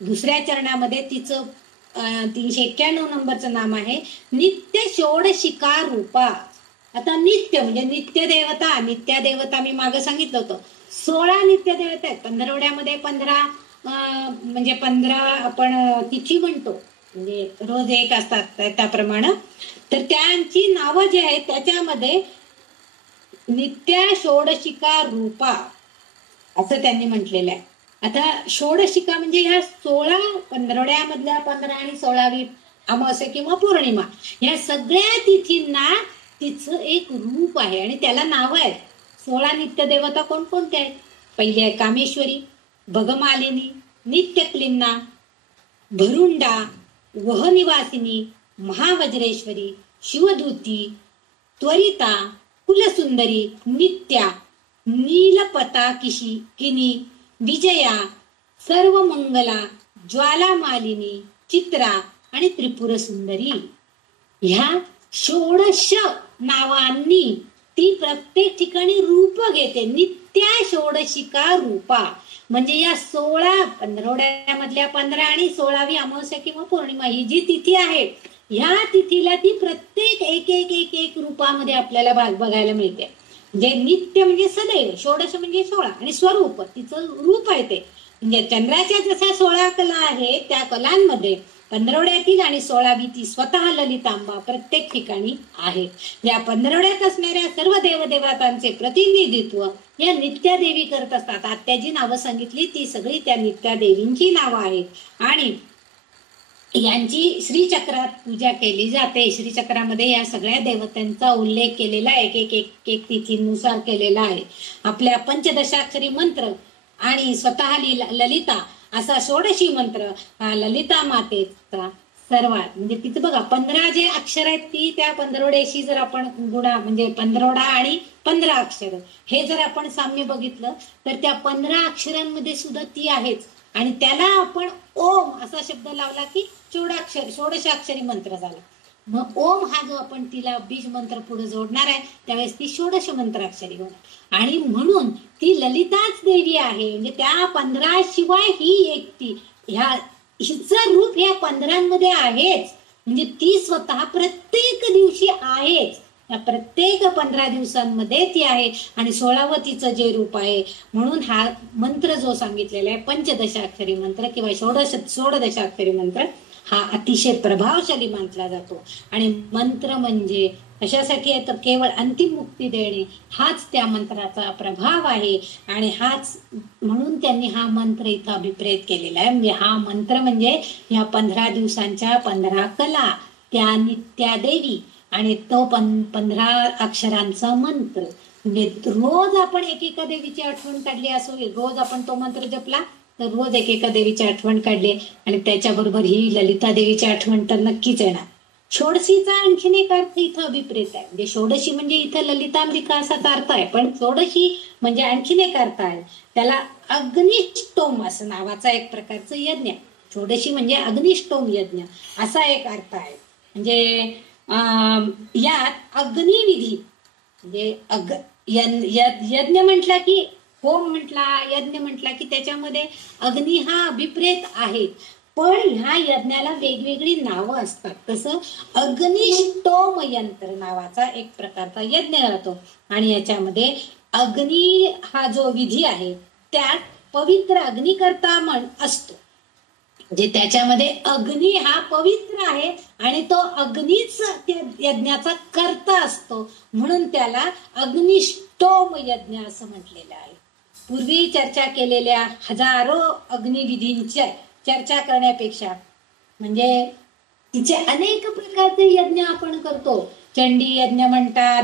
दुसऱ्या चरणामध्ये तिचं 391 नंबरचं नाम आहे नित्य षोडशिका रूपा. आता नित्य म्हणजे नित्य देवता, नित्य देवता मी मागे सांगितलं होतं 16 नित्य देवता आहेत. 15वड्यामध्ये 15 म्हणजे 15 आपण तिथी म्हणतो, म्हणजे रोज एक असतात त्याप्रमाणे. तर त्यांची नावं जी आहेत त्याच्यामध्ये नित्या षोडशिका रूपा असं त्यांनी म्हटलेलं आहे. आता षोडशिका म्हणजे ह्या 16 15वड्यामधल्या 15 आणि 16वी अमावस्या किंवा पौर्णिमा ह्या सगळ्या तिथींना तिचं एक रूप आहे आणि त्याला नाव आहेत. 16 नित्य देवता कोणकोणते आहेत? पहिली आहे कामेश्वरी, भगमालिनी, नित्यक्लिन्ना, भरुंडा, वहनिवासिनी, महावज्रेश्वरी, शिवदूती, त्वरिता, कुलसुंदरी, नित्या, नीलपताकिशी किनी, विजया, सर्वमंगला, ज्वालामालिनी, चित्रा आणि त्रिपुर सुंदरी. ह्या 16 नावांनी ती प्रत्येक ठिकाणी रूप घेते. नित्या षोडशिका रूपा म्हणजे या 16 15वड्यामधल्या 15 आणि 16वी अमावस्या किंवा पौर्णिमा ही जी तिथी आहे ह्या तिथीला ती प्रत्येक एक रूपामध्ये आपल्याला बघायला मिळते. जे नित्य म्हणजे सदैव, षोडश म्हणजे 16 आणि स्वरूप तिचं रूप आहे ते म्हणजे चंद्राच्या जशा 16 कला आहेत त्या कलांमध्ये पंधरवड्यातील आणि 16वी ती स्वतः ललितांबा प्रत्येक ठिकाणी आहेत. या पंधरवड्यात असणाऱ्या सर्व देवदेवतांचे प्रतिनिधित्व या नित्यादेवी करत असतात. आता जी नावं सांगितली ती सगळी त्या नित्यादेवींची नावं आहेत आणि यांची श्रीचक्रात पूजा केली जाते. श्रीचक्रामध्ये या सगळ्या देवतांचा उल्लेख केलेला आहे, एक तिथीनुसार केलेला आहे. आपल्या पंचदशाक्षरी मंत्र आणि स्वतः ललिता असा 16 मंत्र ललिता मातेचा सर्वात म्हणजे तिथे बघा 15 जे अक्षर आहेत ती त्या पंधरवड्याशी जर आपण गुणा म्हणजे पंधरवडा आणि 15 अक्षर हे जर आपण साम्य बघितलं तर त्या 15 अक्षरांमध्ये सुद्धा ती आहेच आणि त्याला आपण ओम असा शब्द लावला की 16 मंत्र झाला. मग ओम हा जो आपण तिला बीज मंत्र पुढे जोडणार आहे त्यावेळेस ती 16 मंत्राक्षरी होणार आणि म्हणून ती ललिताच देवी आहे. म्हणजे त्या 15 शिवाय ही एकटी हिचं रूप ह्या 15 आहेच. म्हणजे ती स्वतः प्रत्येक दिवशी आहेच. या प्रत्येक 15 दिवसांमध्ये ती आहे आणि 16वं तिचं जे रूप आहे. म्हणून हा मंत्र जो सांगितलेला आहे पंचदशाक्षरी मंत्र किंवा 16 मंत्र हा अतिशय प्रभावशाली मानला जातो. आणि मंत्र म्हणजे कशासाठी आहे तर केवळ अंतिम मुक्ती देणे हाच त्या मंत्राचा प्रभाव आहे आणि हाच म्हणून त्यांनी हा मंत्र इथं अभिप्रेत केलेला आहे. म्हणजे हा मंत्र म्हणजे या 15 दिवसांच्या 15 कला त्या नित्यादेवी आणि तो 15 अक्षरांचा मंत्र. म्हणजे रोज आपण एकेका देवीची आठवण काढली असो, रोज आपण तो मंत्र जपला तर रोज एकेका देवीची आठवण काढली आणि त्याच्याबरोबर ही ललिता देवीची आठवण तर नक्कीच येणार. षोडशीचा आणखीन एक अर्थ इथं अभिप्रेत आहे. म्हणजे षोडशी म्हणजे इथं ललितांबिका असाच अर्थ आहे, पण षोडशी म्हणजे आणखीन एक अर्थ आहे. त्याला अग्निष्टोम असं नावाचा एक प्रकारचं यज्ञ. षोडशी म्हणजे अग्निष्टोम यज्ञ असा एक अर्थ आहे. म्हणजे यात अग्निविधी म्हणजे यज्ञ म्हटला की होम म्हटला, यज्ञ म्हटला की त्याच्यामध्ये अग्नी हा अभिप्रेत आहे. पण ह्या यज्ञाला वेगवेगळी नावं असतात. तसं अग्निष्टोम यंत्र नावाचा एक प्रकारचा यज्ञ राहतो आणि याच्यामध्ये अग्नी हा जो विधी आहे त्यात पवित्र अग्निकर्ता असतो. म्हणजे त्याच्यामध्ये अग्नी हा पवित्र आहे आणि तो अग्नीच त्या यज्ञाचा कर्ता असतो म्हणून त्याला अग्निष्टोम यज्ञ असं म्हटलेलं आहे. पूर्वी चर्चा केलेल्या हजारो अग्निविधींच्या चर्चा करण्यापेक्षा म्हणजे तिचे अनेक प्रकारचे यज्ञ आपण करतो. चंडी यज्ञ म्हणतात,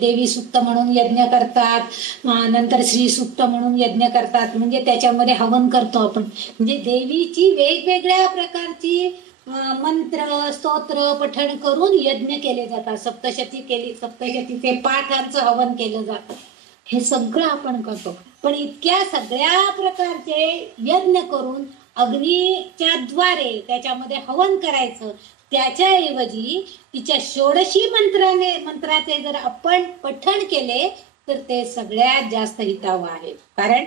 देवी सुक्त म्हणून यज्ञ करतात, नंतर श्री सुक्त म्हणून यज्ञ करतात. म्हणजे त्याच्यामध्ये हवन करतो आपण. म्हणजे देवीची वेगवेगळ्या प्रकारची मंत्र स्तोत्र पठण करून यज्ञ केले जातात. सप्तशतीचे पाठांचं हवन केलं जातं. हे सगळं आपण करतो. पण इतक्या सगळ्या प्रकारचे यज्ञ करून अग्नीच्या द्वारे त्याच्यामध्ये हवन करायचं त्याच्याऐवजी तिच्या 16 मंत्राचे जर आपण पठण केले तर ते सगळ्यात जास्त हितावह आहे. कारण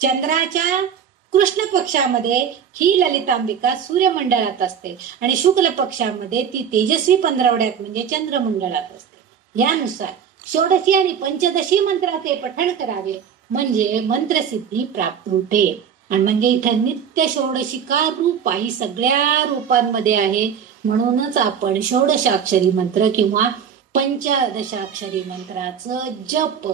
चंद्राच्या कृष्ण पक्षामध्ये ही ललितांबिका सूर्यमंडळात असते आणि शुक्ल पक्षामध्ये ती तेजस्वी पंधरवड्यात म्हणजे चंद्रमंडळात असते. यानुसार 16 आणि पंचदशी मंत्राचे पठण करावे म्हणजे मंत्रसिद्धी प्राप्त होते. आणि म्हणजे इथं नित्य षोडशिका रूप ही सगळ्या रूपांमध्ये आहे. म्हणूनच आपण 16 मंत्र किंवा पंचदशाक्षरी मंत्राचं जप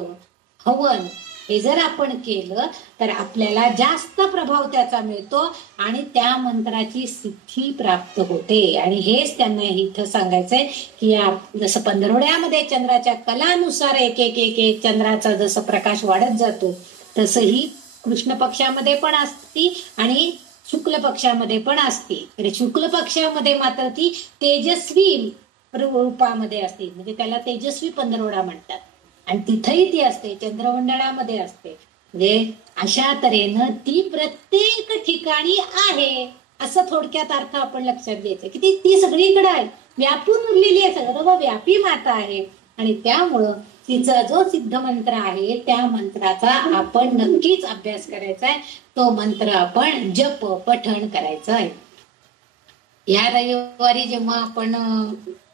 हवन हे जर आपण केलं तर आपल्याला जास्त प्रभाव त्याचा मिळतो आणि त्या मंत्राची सिद्धी प्राप्त होते. आणि हेच त्यांना इथं सांगायचंय की जसं पंधरवड्यामध्ये चंद्राच्या कलानुसार एक चंद्राचा जसं प्रकाश वाढत जातो तसंही कृष्ण पक्षामध्ये पण असती आणि शुक्ल पक्षामध्ये पण असते. तर शुक्ल पक्षामध्ये मात्र ती तेजस्वी रूपामध्ये असते. म्हणजे त्याला तेजस्वी पंधरवडा म्हणतात आणि तिथेही ती असते, चंद्रमंडळामध्ये असते. म्हणजे अशा तऱ्हेनं ती प्रत्येक ठिकाणी आहे असं थोडक्यात अर्थ आपण लक्षात घ्यायचं की ती सगळीकडे आहे, व्यापून उरलेली आहे, सर्व व्यापी माता आहे. आणि त्यामुळं तिचा जो सिद्ध मंत्र आहे त्या मंत्राचा आपण नक्कीच अभ्यास करायचा आहे. तो मंत्र आपण जप पठण करायचं आहे. या रविवारी जेव्हा आपण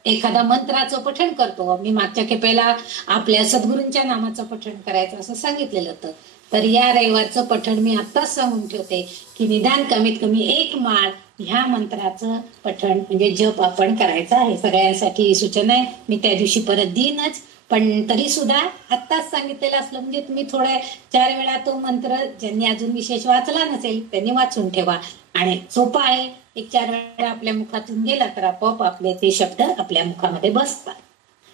एखादा मंत्राचं पठण करतो. मी मागच्या खेपेला आपल्या सद्गुरूंच्या नामाचं पठण करायचं असं सांगितलेलं होतं. तर या रविवारचं पठण मी आत्ताच सांगून ठेवते की निदान कमीत कमी 1 माळ ह्या मंत्राचं पठण म्हणजे जप आपण करायचं आहे. सगळ्यांसाठी ही सूचना आहे. मी त्या दिवशी परत देईनच, पण तरी सुद्धा आत्ताच सांगितलेलं असलं म्हणजे तुम्ही थोड्या 4 वेळा तो मंत्र ज्यांनी अजून विशेष वाचला नसेल त्यांनी वाचून ठेवा. आणि सोपा आहे. 1-4 वेळा आपल्या मुखातून गेला तर आपोआप आपले ते शब्द आपल्या मुखामध्ये बसतात.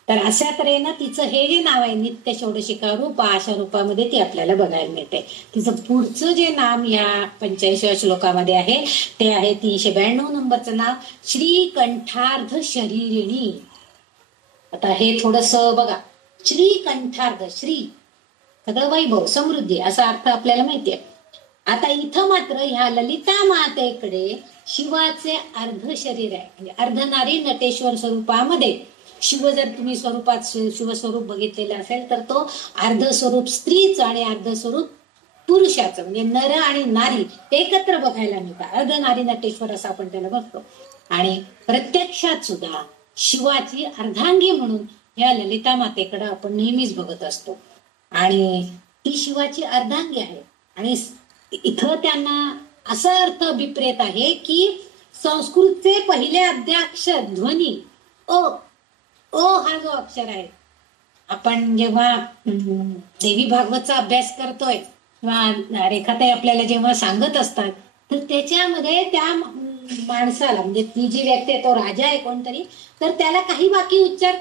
तर अशा तऱ्हेनं तिचं हे जे नाव आहे नित्य षोडशिका रूपा, अशा रूपामध्ये ती आपल्याला बघायला मिळते. तिचं पुढचं जे नाम या 85व्या श्लोकामध्ये आहे ते आहे 392 नंबरचं नाव श्रीकंठार्ध शरीरिणी. आता हे थोडस बघा. श्रीकंठार्ध, श्री सगळं वैभव समृद्धी असा अर्थ आपल्याला माहितीये. आता इथं मात्र ह्या ललिता मातेकडे शिवाचे अर्ध शरीर आहे, म्हणजे अर्धनारी नटेश्वर स्वरूपामध्ये. शिव जर तुम्ही स्वरूपात शिव स्वरूप बघितलेलं असेल तर तो अर्ध स्वरूप स्त्रीचं आणि अर्ध स्वरूप पुरुषाचं, म्हणजे नर आणि नारी एकत्र बघायला मिळतात. अर्धनारी नटेश्वर असं आपण त्याला बघतो. आणि प्रत्यक्षात सुद्धा शिवाची अर्धांगी म्हणून या ललिता मातेकडे आपण नेहमीच बघत असतो. आणि ती शिवाची अर्धांगी आहे. आणि इथं त्यांना असा अर्थ अभिप्रेत आहे की संस्कृतचे पहिले अद्याक्षर ध्वनी ओ, ओ हा जो अक्षर आहे, आपण जेव्हा देवी भागवतचा अभ्यास करतोय किंवा रेखाताई आपल्याला जेव्हा सांगत असतात तर त्याच्यामध्ये त्या माणसाला, म्हणजे ती जी व्यक्ती आहे तो राजा आहे कोणतरी, तर त्याला काही बाकी उच्चार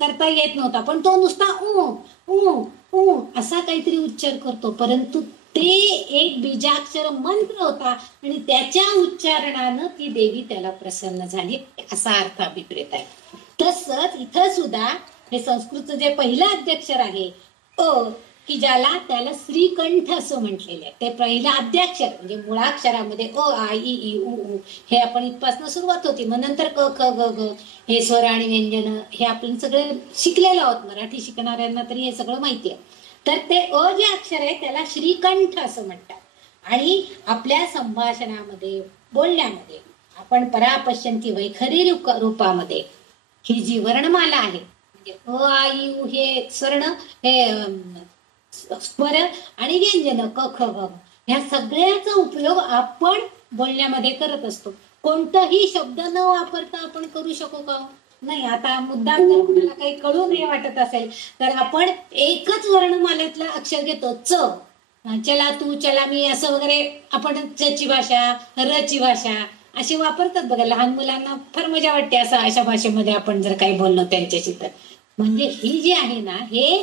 करता येत नव्हता, पण तो नुसता ऊ ऊ ऊ असा काहीतरी उच्चार करतो. परंतु ते एक बीजाक्षर मंत्र होता आणि त्याच्या उच्चारणानं ती देवी त्याला प्रसन्न झाली असा अर्थ अभिप्रेत आहे. तसंच इथं सुद्धा हे संस्कृतचं जे पहिलं अद्याक्षर आहे अ, की त्याला श्रीकंठ असं म्हटलेलं आहे. ते पहिलं अद्याक्षर म्हणजे मुळाक्षरामध्ये अ आ इ ई उ ऊ हे आपण इथपासून सुरुवात होती. मग नंतर क ख ग घ हे स्वर आणि व्यंजन हे आपण सगळे शिकलेलो आहोत. मराठी शिकणाऱ्यांना तरी हे सगळं माहिती आहे. तर ते अ जे अक्षर आहे त्याला श्रीकंठ असं म्हणतात. आणि आपल्या संभाषणामध्ये बोलण्यामध्ये आपण परापश्यंती वैखरी रूपामध्ये ही जी वर्णमाला आहे, म्हणजे अ आ इ उ हे स्वर्ण, हे स्वर आणि व्यंजन क ख ग ह्या सगळ्याचा उपयोग आपण बोलण्यामध्ये करत असतो. कोणताही शब्द न वापरता आपण करू शकू का? नाही. आता मुद्दाम जर आपल्याला काही कळू नाही वाटत असेल तर आपण एकच वर्णमालेतला अक्षर घेतो. चला तू, चला मी असं वगैरे आपण ची भाषा, रची भाषा अशी वापरतात बघा. लहान मुलांना फार मजा वाटते असं अशा भाषेमध्ये आपण जर काही बोललो त्यांच्याशी तर. म्हणजे ही जी आहे ना हे,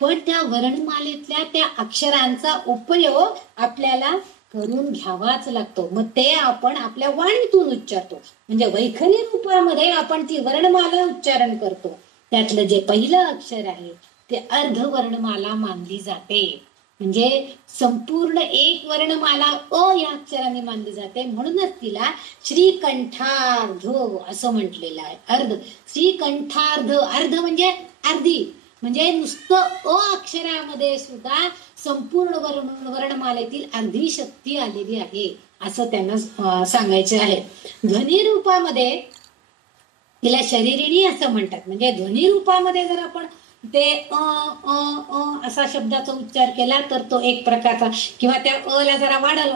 पण त्या वर्णमालेतल्या त्या अक्षरांचा उपयोग आपल्याला करून घ्यावाच लागतो. मग ते आपण आपल्या वाणीतून उच्चारतो. म्हणजे वैखरी रूपामध्ये आपण ती वर्णमाला उच्चारण करतो. त्यातलं जे पहिलं अक्षर आहे ते अर्धवर्णमाला मानली जाते. म्हणजे संपूर्ण एक वर्णमाला अ या अक्षराने मानली जाते. म्हणूनच तिला श्रीकंठार्ध असं म्हटलेलं आहे. अर्ध, श्रीकंठार्ध, अर्ध म्हणजे अर्धी, म्हणजे नुसतं अ अक्षरामध्ये सुद्धा संपूर्ण वर्णमालेतील अर्धी शक्ती आलेली आहे असं त्यांना सांगायचे आहे. ध्वनी रूपामध्ये तिला शरीरिणी असं म्हणतात. म्हणजे ध्वनी रूपामध्ये जर आपण ते असा शब्दाचा उच्चार केला तर तो एक प्रकारचा, किंवा त्या अ ला जरा वाढल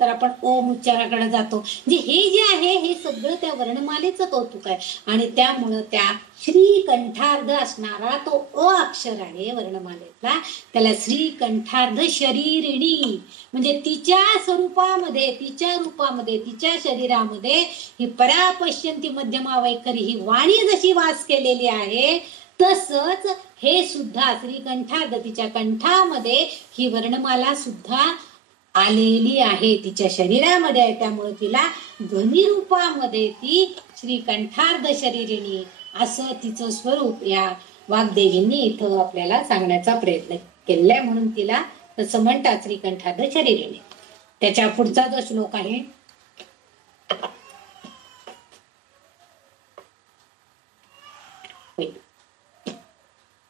तर आपण ओम उच्चाराकडे जातो. म्हणजे हे जे आहे हे सगळं त्या वर्णमालेचं कौतुक आहे. आणि त्यामुळं त्या श्रीकंठार्ध असणारा तो अ अक्षर आहे वर्णमालेतला, त्याला श्रीकंठार्ध शरीरिणी, म्हणजे तिच्या स्वरूपामध्ये, तिच्या रूपामध्ये, तिच्या शरीरामध्ये ही परापश्यंती मध्यमा वैखरी ही वाणी जशी वास केलेली आहे तसंच हे सुद्धा श्रीकंठार्ध तिच्या कंठामध्ये ही वर्णमाला सुद्धा आलेली आहे, तिच्या शरीरामध्ये आहे. त्यामुळे तिला ध्वनी रूपामध्ये ती श्रीकंठार्ध शरीरिणी असं तिचं स्वरूप या वाग्देवींनी इथं आपल्याला सांगण्याचा प्रयत्न केलाय. म्हणून तिला तसं म्हणतात श्रीकंठार्ध शरीरिणी. त्याच्या पुढचा जो श्लोक आहे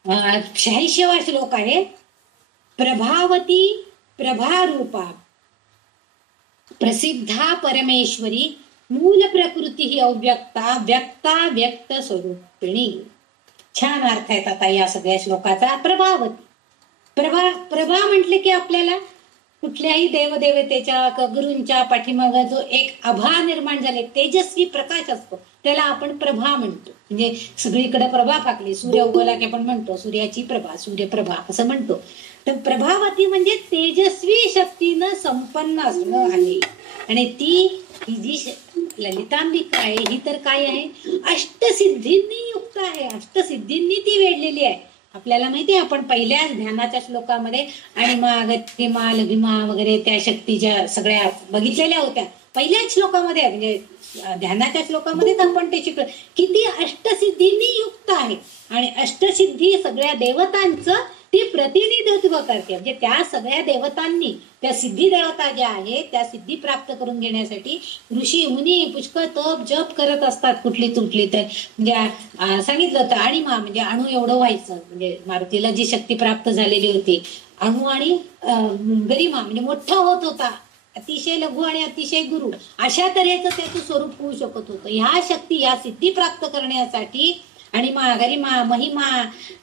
86वा श्लोक आहे. प्रभावती प्रभारूपा प्रसिद्धा परमेश्वरी मूल प्रकृती ही अव्यक्ता व्यक्ता व्यक्त स्वरूपिणी. छान अर्थ आहेत आता या सगळ्या श्लोकाचा. प्रभावती. प्रभा म्हटले की आपल्याला कुठल्याही देवदेवतेच्या गुरूंच्या पाठीमाग जो एक आभा निर्माण झाले, तेजस्वी प्रकाश असतो, त्याला आपण प्रभा म्हणतो. म्हणजे सगळीकडे प्रभा फाकली, सूर्य उगवला की आपण म्हणतो सूर्याची प्रभा, सूर्यप्रभा असं म्हणतो. तर प्रभावती म्हणजे तेजस्वी शक्तीनं संपन्न असणं आहे. आणि ही जी ललितांबिका आहे ही तर काय आहे, अष्टसिद्धींनी युक्त आहे. अष्टसिद्धींनी ती वेढलेली आहे. आपल्याला माहितीये, आपण पहिल्याच ध्यानाच्या श्लोकामध्ये अणिमा गतिमा लघिमा वगैरे त्या शक्तीच्या सगळ्या बघितलेल्या होत्या पहिल्याच श्लोकामध्ये. म्हणजे ध्यानाच्या श्लोकामध्येच आपण ते शिकलो किती अष्टसिद्धींनी युक्त आहे. आणि अष्टसिद्धी सगळ्या देवतांचं ती प्रतिनिधित्व करते. म्हणजे त्या सगळ्या देवतांनी, त्या सिद्धी देवता ज्या आहेत त्या सिद्धी प्राप्त करून घेण्यासाठी ऋषी मुनी पुष्कळ तप जप करत असतात. कुठली तुटली तर म्हणजे सांगितलं होतं अणिमा म्हणजे अणु एवढं व्हायचं. म्हणजे मारुतीला जी शक्ती प्राप्त झालेली होती, अणु आणि गरिमा म्हणजे मोठा होत होता, अतिशय लघु आणि अतिशय गुरु, अशा तऱ्हेचं त्याचं स्वरूप होऊ शकत होतं. ह्या शक्ती, या सिद्धी प्राप्त करण्यासाठी आणि गरिमा महिमा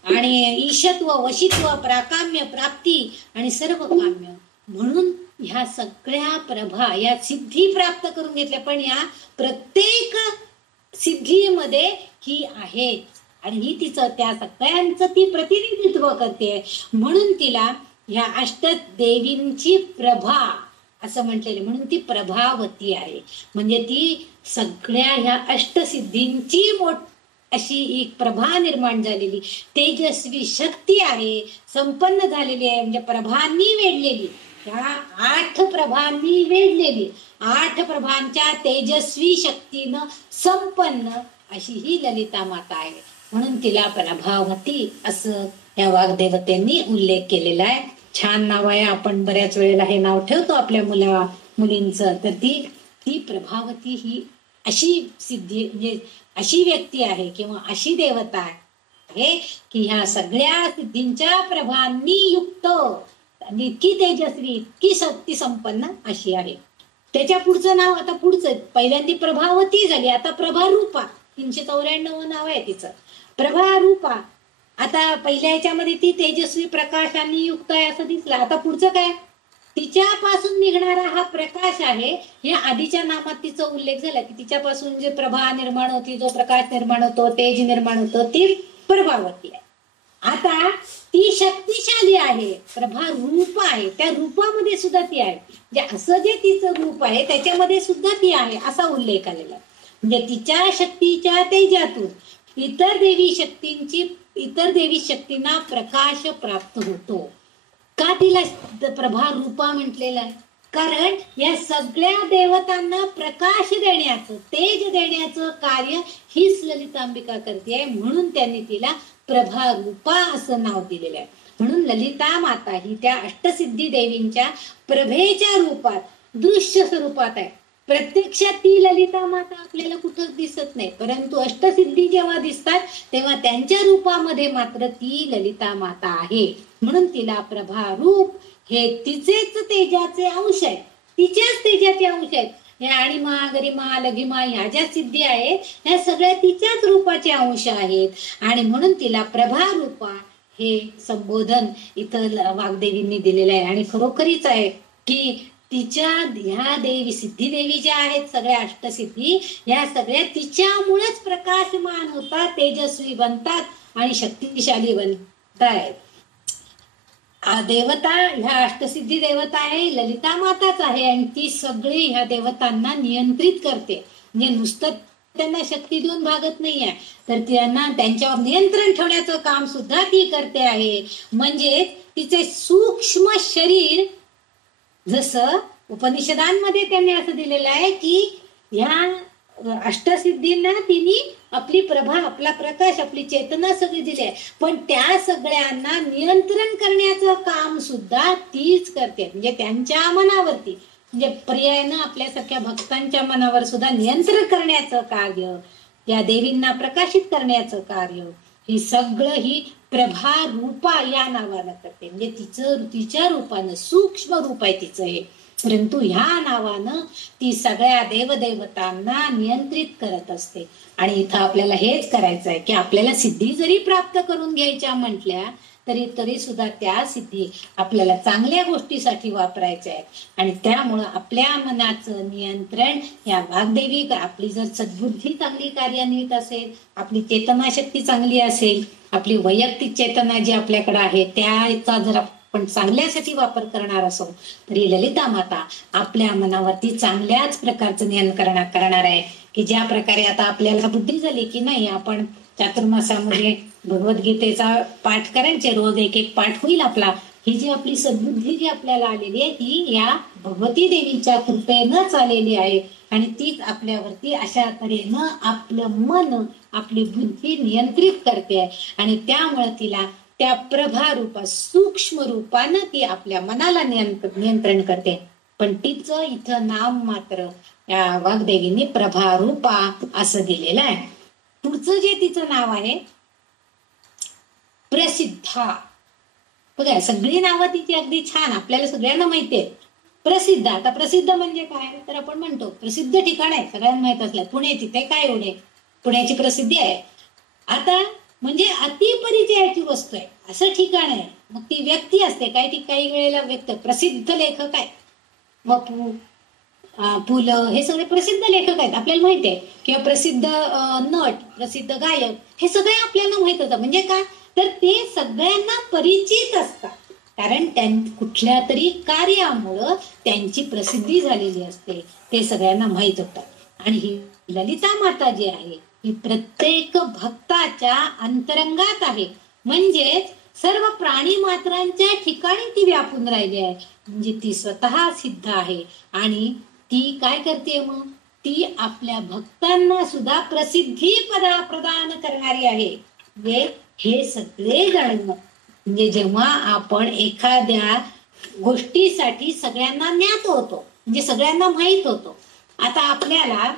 आणि ईशत्व वशित्व प्राकाम्य प्राप्ती आणि सर्व काम्य म्हणून ह्या सगळ्या प्रभा या सिद्धी प्राप्त करून घेतल्या. पण या प्रत्येक सिद्धीमध्ये ही आहे आणि ही तिचं त्या सगळ्यांचं ती प्रतिनिधित्व करते. म्हणून तिला ह्या अष्टदेवींची प्रभा असं म्हटलेले, म्हणून ती प्रभावती आहे. म्हणजे ती सगळ्या ह्या अष्टसिद्धींची अशी एक प्रभा निर्माण झालेली तेजस्वी शक्ती आहे, संपन्न झालेली आहे. म्हणजे प्रभांनी वेढलेली, ह्या 8 प्रभांनी वेढलेली, 8 प्रभांच्या तेजस्वी शक्तीनं संपन्न अशी ही ललिता माता आहे. म्हणून तिला प्रभावती असं या वाग्देवतेंनी उल्लेख केलेला आहे. छान नाव आहे. आपण बऱ्याच वेळेला हे नाव ठेवतो आपल्या मुलींचं. तर ती प्रभावती ही अशी सिद्धी म्हणजे अशी व्यक्ती आहे किंवा अशी देवता आहे की ह्या सगळ्या सिद्धींच्या प्रभांनी युक्त, इतकी तेजस्वी, इतकी शक्ती संपन्न अशी आहे. त्याच्या पुढचं नाव आता पुढचं, पहिल्यांदा प्रभावती झाली, आता प्रभारूपा. 394 नाव आहे तिचं, प्रभारूपा. आता पहिल्या ह्याच्यामध्ये ती तेजस्वी प्रकाशांनी युक्त आहे असं दिसलं. आता पुढचं काय, तिच्यापासून निघणारा हा प्रकाश आहे. या आधीच्या नामात तिचा उल्लेख झाला की तिच्यापासून जे प्रभा निर्माण होती, जो प्रकाश निर्माण होतो, तेज निर्माण होतो, ती प्रभावती आहे. आता ती शक्तिशाली आहे, प्रभा रूप आहे, त्या रूपामध्ये सुद्धा ती आहे. म्हणजे असं जे तिचं रूप आहे त्याच्यामध्ये सुद्धा ती आहे असा उल्लेख आलेला. म्हणजे तिच्या शक्तीच्या तेजातून इतर देवी शक्तींना प्रकाश प्राप्त होतो. का तिला प्रभा रूपा म्हटलेलं आहे, कारण या सगळ्या देवतांना प्रकाश देण्याचं, तेज देण्याचं कार्य हीच ललितांबिका करते. म्हणून त्यांनी तिला प्रभा रूपा असं नाव दिलेलं आहे. म्हणून ललिता माता ही त्या अष्टसिद्धी देवींच्या प्रभेच्या रूपात, दृश्य स्वरूपात आहे. प्रत्यक्षात ती ललिता माता आपल्याला कुठंच दिसत नाही, परंतु अष्टसिद्धी जेव्हा दिसतात तेव्हा त्यांच्या रूपामध्ये मात्र ती ललिता माता आहे. म्हणून तिला प्रभा रूप हे तिचेच तेजाचे अंश आहे, तिच्याच तेजाचे अंश आहेत. ह्या अणिमा गरिमा लघिमा ह्या ज्या सिद्धी आहेत ह्या सगळ्या तिच्याच रूपाचे अंश आहेत. आणि म्हणून तिला प्रभा रूपा हे संबोधन इथं वाग्देवींनी दिलेलं आहे. आणि खरोखरीच आहे की तिच्या ह्या देवी, सिद्धी देवी ज्या आहेत सगळ्या अष्टसिद्धी, ह्या सगळ्या तिच्यामुळेच प्रकाशमान होतात, तेजस्वी बनतात आणि शक्तिशाली बनतात. देवता ह्या अष्टसिद्धी देवता आहे, ललिता माताच आहे. आणि ती सगळी ह्या देवतांना नियंत्रित करते. म्हणजे नुसतं त्यांना शक्ती देऊन भागत नाहीये, तर त्यांना त्यांच्यावर नियंत्रण ठेवण्याचं काम सुद्धा ती करते आहे. म्हणजे तिचे सूक्ष्म शरीर, जसं उपनिषदांमध्ये त्यांनी असं दिलेलं आहे की ह्या अष्टसिद्धींना तिने आपली प्रभा, आपला प्रकाश, आपली चेतना सगळी दिली आहे, पण त्या सगळ्यांना नियंत्रण करण्याचं काम सुद्धा तीच करते. म्हणजे त्यांच्या मनावरती, म्हणजे पर्यायानं आपल्यासारख्या भक्तांच्या मनावर सुद्धा नियंत्रण करण्याचं कार्य, त्या देवींना प्रकाशित करण्याचं कार्य, ही सगळं ही प्रभा रूपा या नावानं करते. म्हणजे तिच्या रूपानं सूक्ष्म रूप आहे तिचं हे. परंतु ह्या नावानं ती सगळ्या देवदेवतांना नियंत्रित करत असते. आणि इथं आपल्याला हेच करायचं आहे की आपल्याला सिद्धी जरी प्राप्त करून घ्यायच्या म्हटल्या तरी सुद्धा त्या सिद्धी आपल्याला चांगल्या गोष्टीसाठी वापरायच्या आहेत. आणि त्यामुळं आपल्या मनाचं नियंत्रण या वाग्देवी, आपली जर सद्बुद्धी चांगली कार्यान्वित असेल, आपली चेतनाशक्ती चांगली असेल, आपली वैयक्तिक चेतना जी आपल्याकडे आहे त्याचा जर आपण चांगल्यासाठी वापर करणार असो तरी ललिता माता आपल्या मनावरती चांगल्याच प्रकारचं नियंत्रण करणार आहे. की ज्या प्रकारे आता आपल्याला बुद्धी झाली की नाही आपण चातुर्मासामध्ये भगवद्गीतेचा पाठ करायचे, रोज एक एक पाठ होईल आपला. ही जी आपली सद्बुद्धी जी आपल्याला आलेली आहे ही या भगवती देवीच्या कृपेनंच आलेली आहे. आणि तीच आपल्यावरती अशा तऱ्हेनं आपलं मन, आपली बुद्धी नियंत्रित करते आहे. आणि त्यामुळे तिला त्या प्रभा रूपा, सूक्ष्म रूपानं ती आपल्या मनाला नियंत्रण करते. पण तिचं इथं नाम मात्र या वाग्देवीने प्रभा रूपा असं दिलेलं आहे. पुढचं जे तिचं नाव आहे प्रसिद्धा. बघा सगळी नावं तिची अगदी छान, आपल्याला सगळ्यांना माहिती आहे. प्रसिद्ध, आता प्रसिद्ध म्हणजे काय तर आपण म्हणतो प्रसिद्ध ठिकाण आहे, सगळ्यांना माहित असलं पुणे, तिथे काय एवढे पुण्याची प्रसिद्धी आहे. आता म्हणजे अतिपरिचयाची वस्तू आहे असं ठिकाण आहे. मग ती व्यक्ती असते, काही वेळेला व्यक्त प्रसिद्ध लेखक आहे, वपू, पु ल, हे सगळे प्रसिद्ध लेखक आहेत आपल्याला माहिती आहे. किंवा प्रसिद्ध नट, प्रसिद्ध गायक, हे सगळे आपल्याला माहित होतं. म्हणजे काय तर ते सगळ्यांना परिचित असतात, कारण कुठल्या तरी कार्यामुळं त्यांची प्रसिद्धी झालेली असते, ते सगळ्यांना माहित होतं. आणि ही ललिता माता जी आहे ही प्रत्येक भक्ताच्या अंतरंगात आहे. म्हणजेच सर्व प्राणी मात्रांच्या ठिकाणी ती व्यापून राहिली आहे. म्हणजे ती स्वतः सिद्ध आहे. आणि ती काय करते मग, ती आपल्या भक्तांना सुद्धा प्रसिद्धी प्रदान करणारी आहे. म्हणजे हे सगळे जाणणं, म्हणजे जेव्हा आपण एखाद्या गोष्टीसाठी सगळ्यांना ज्ञात होतो, म्हणजे सगळ्यांना माहित होतो. आता आपल्याला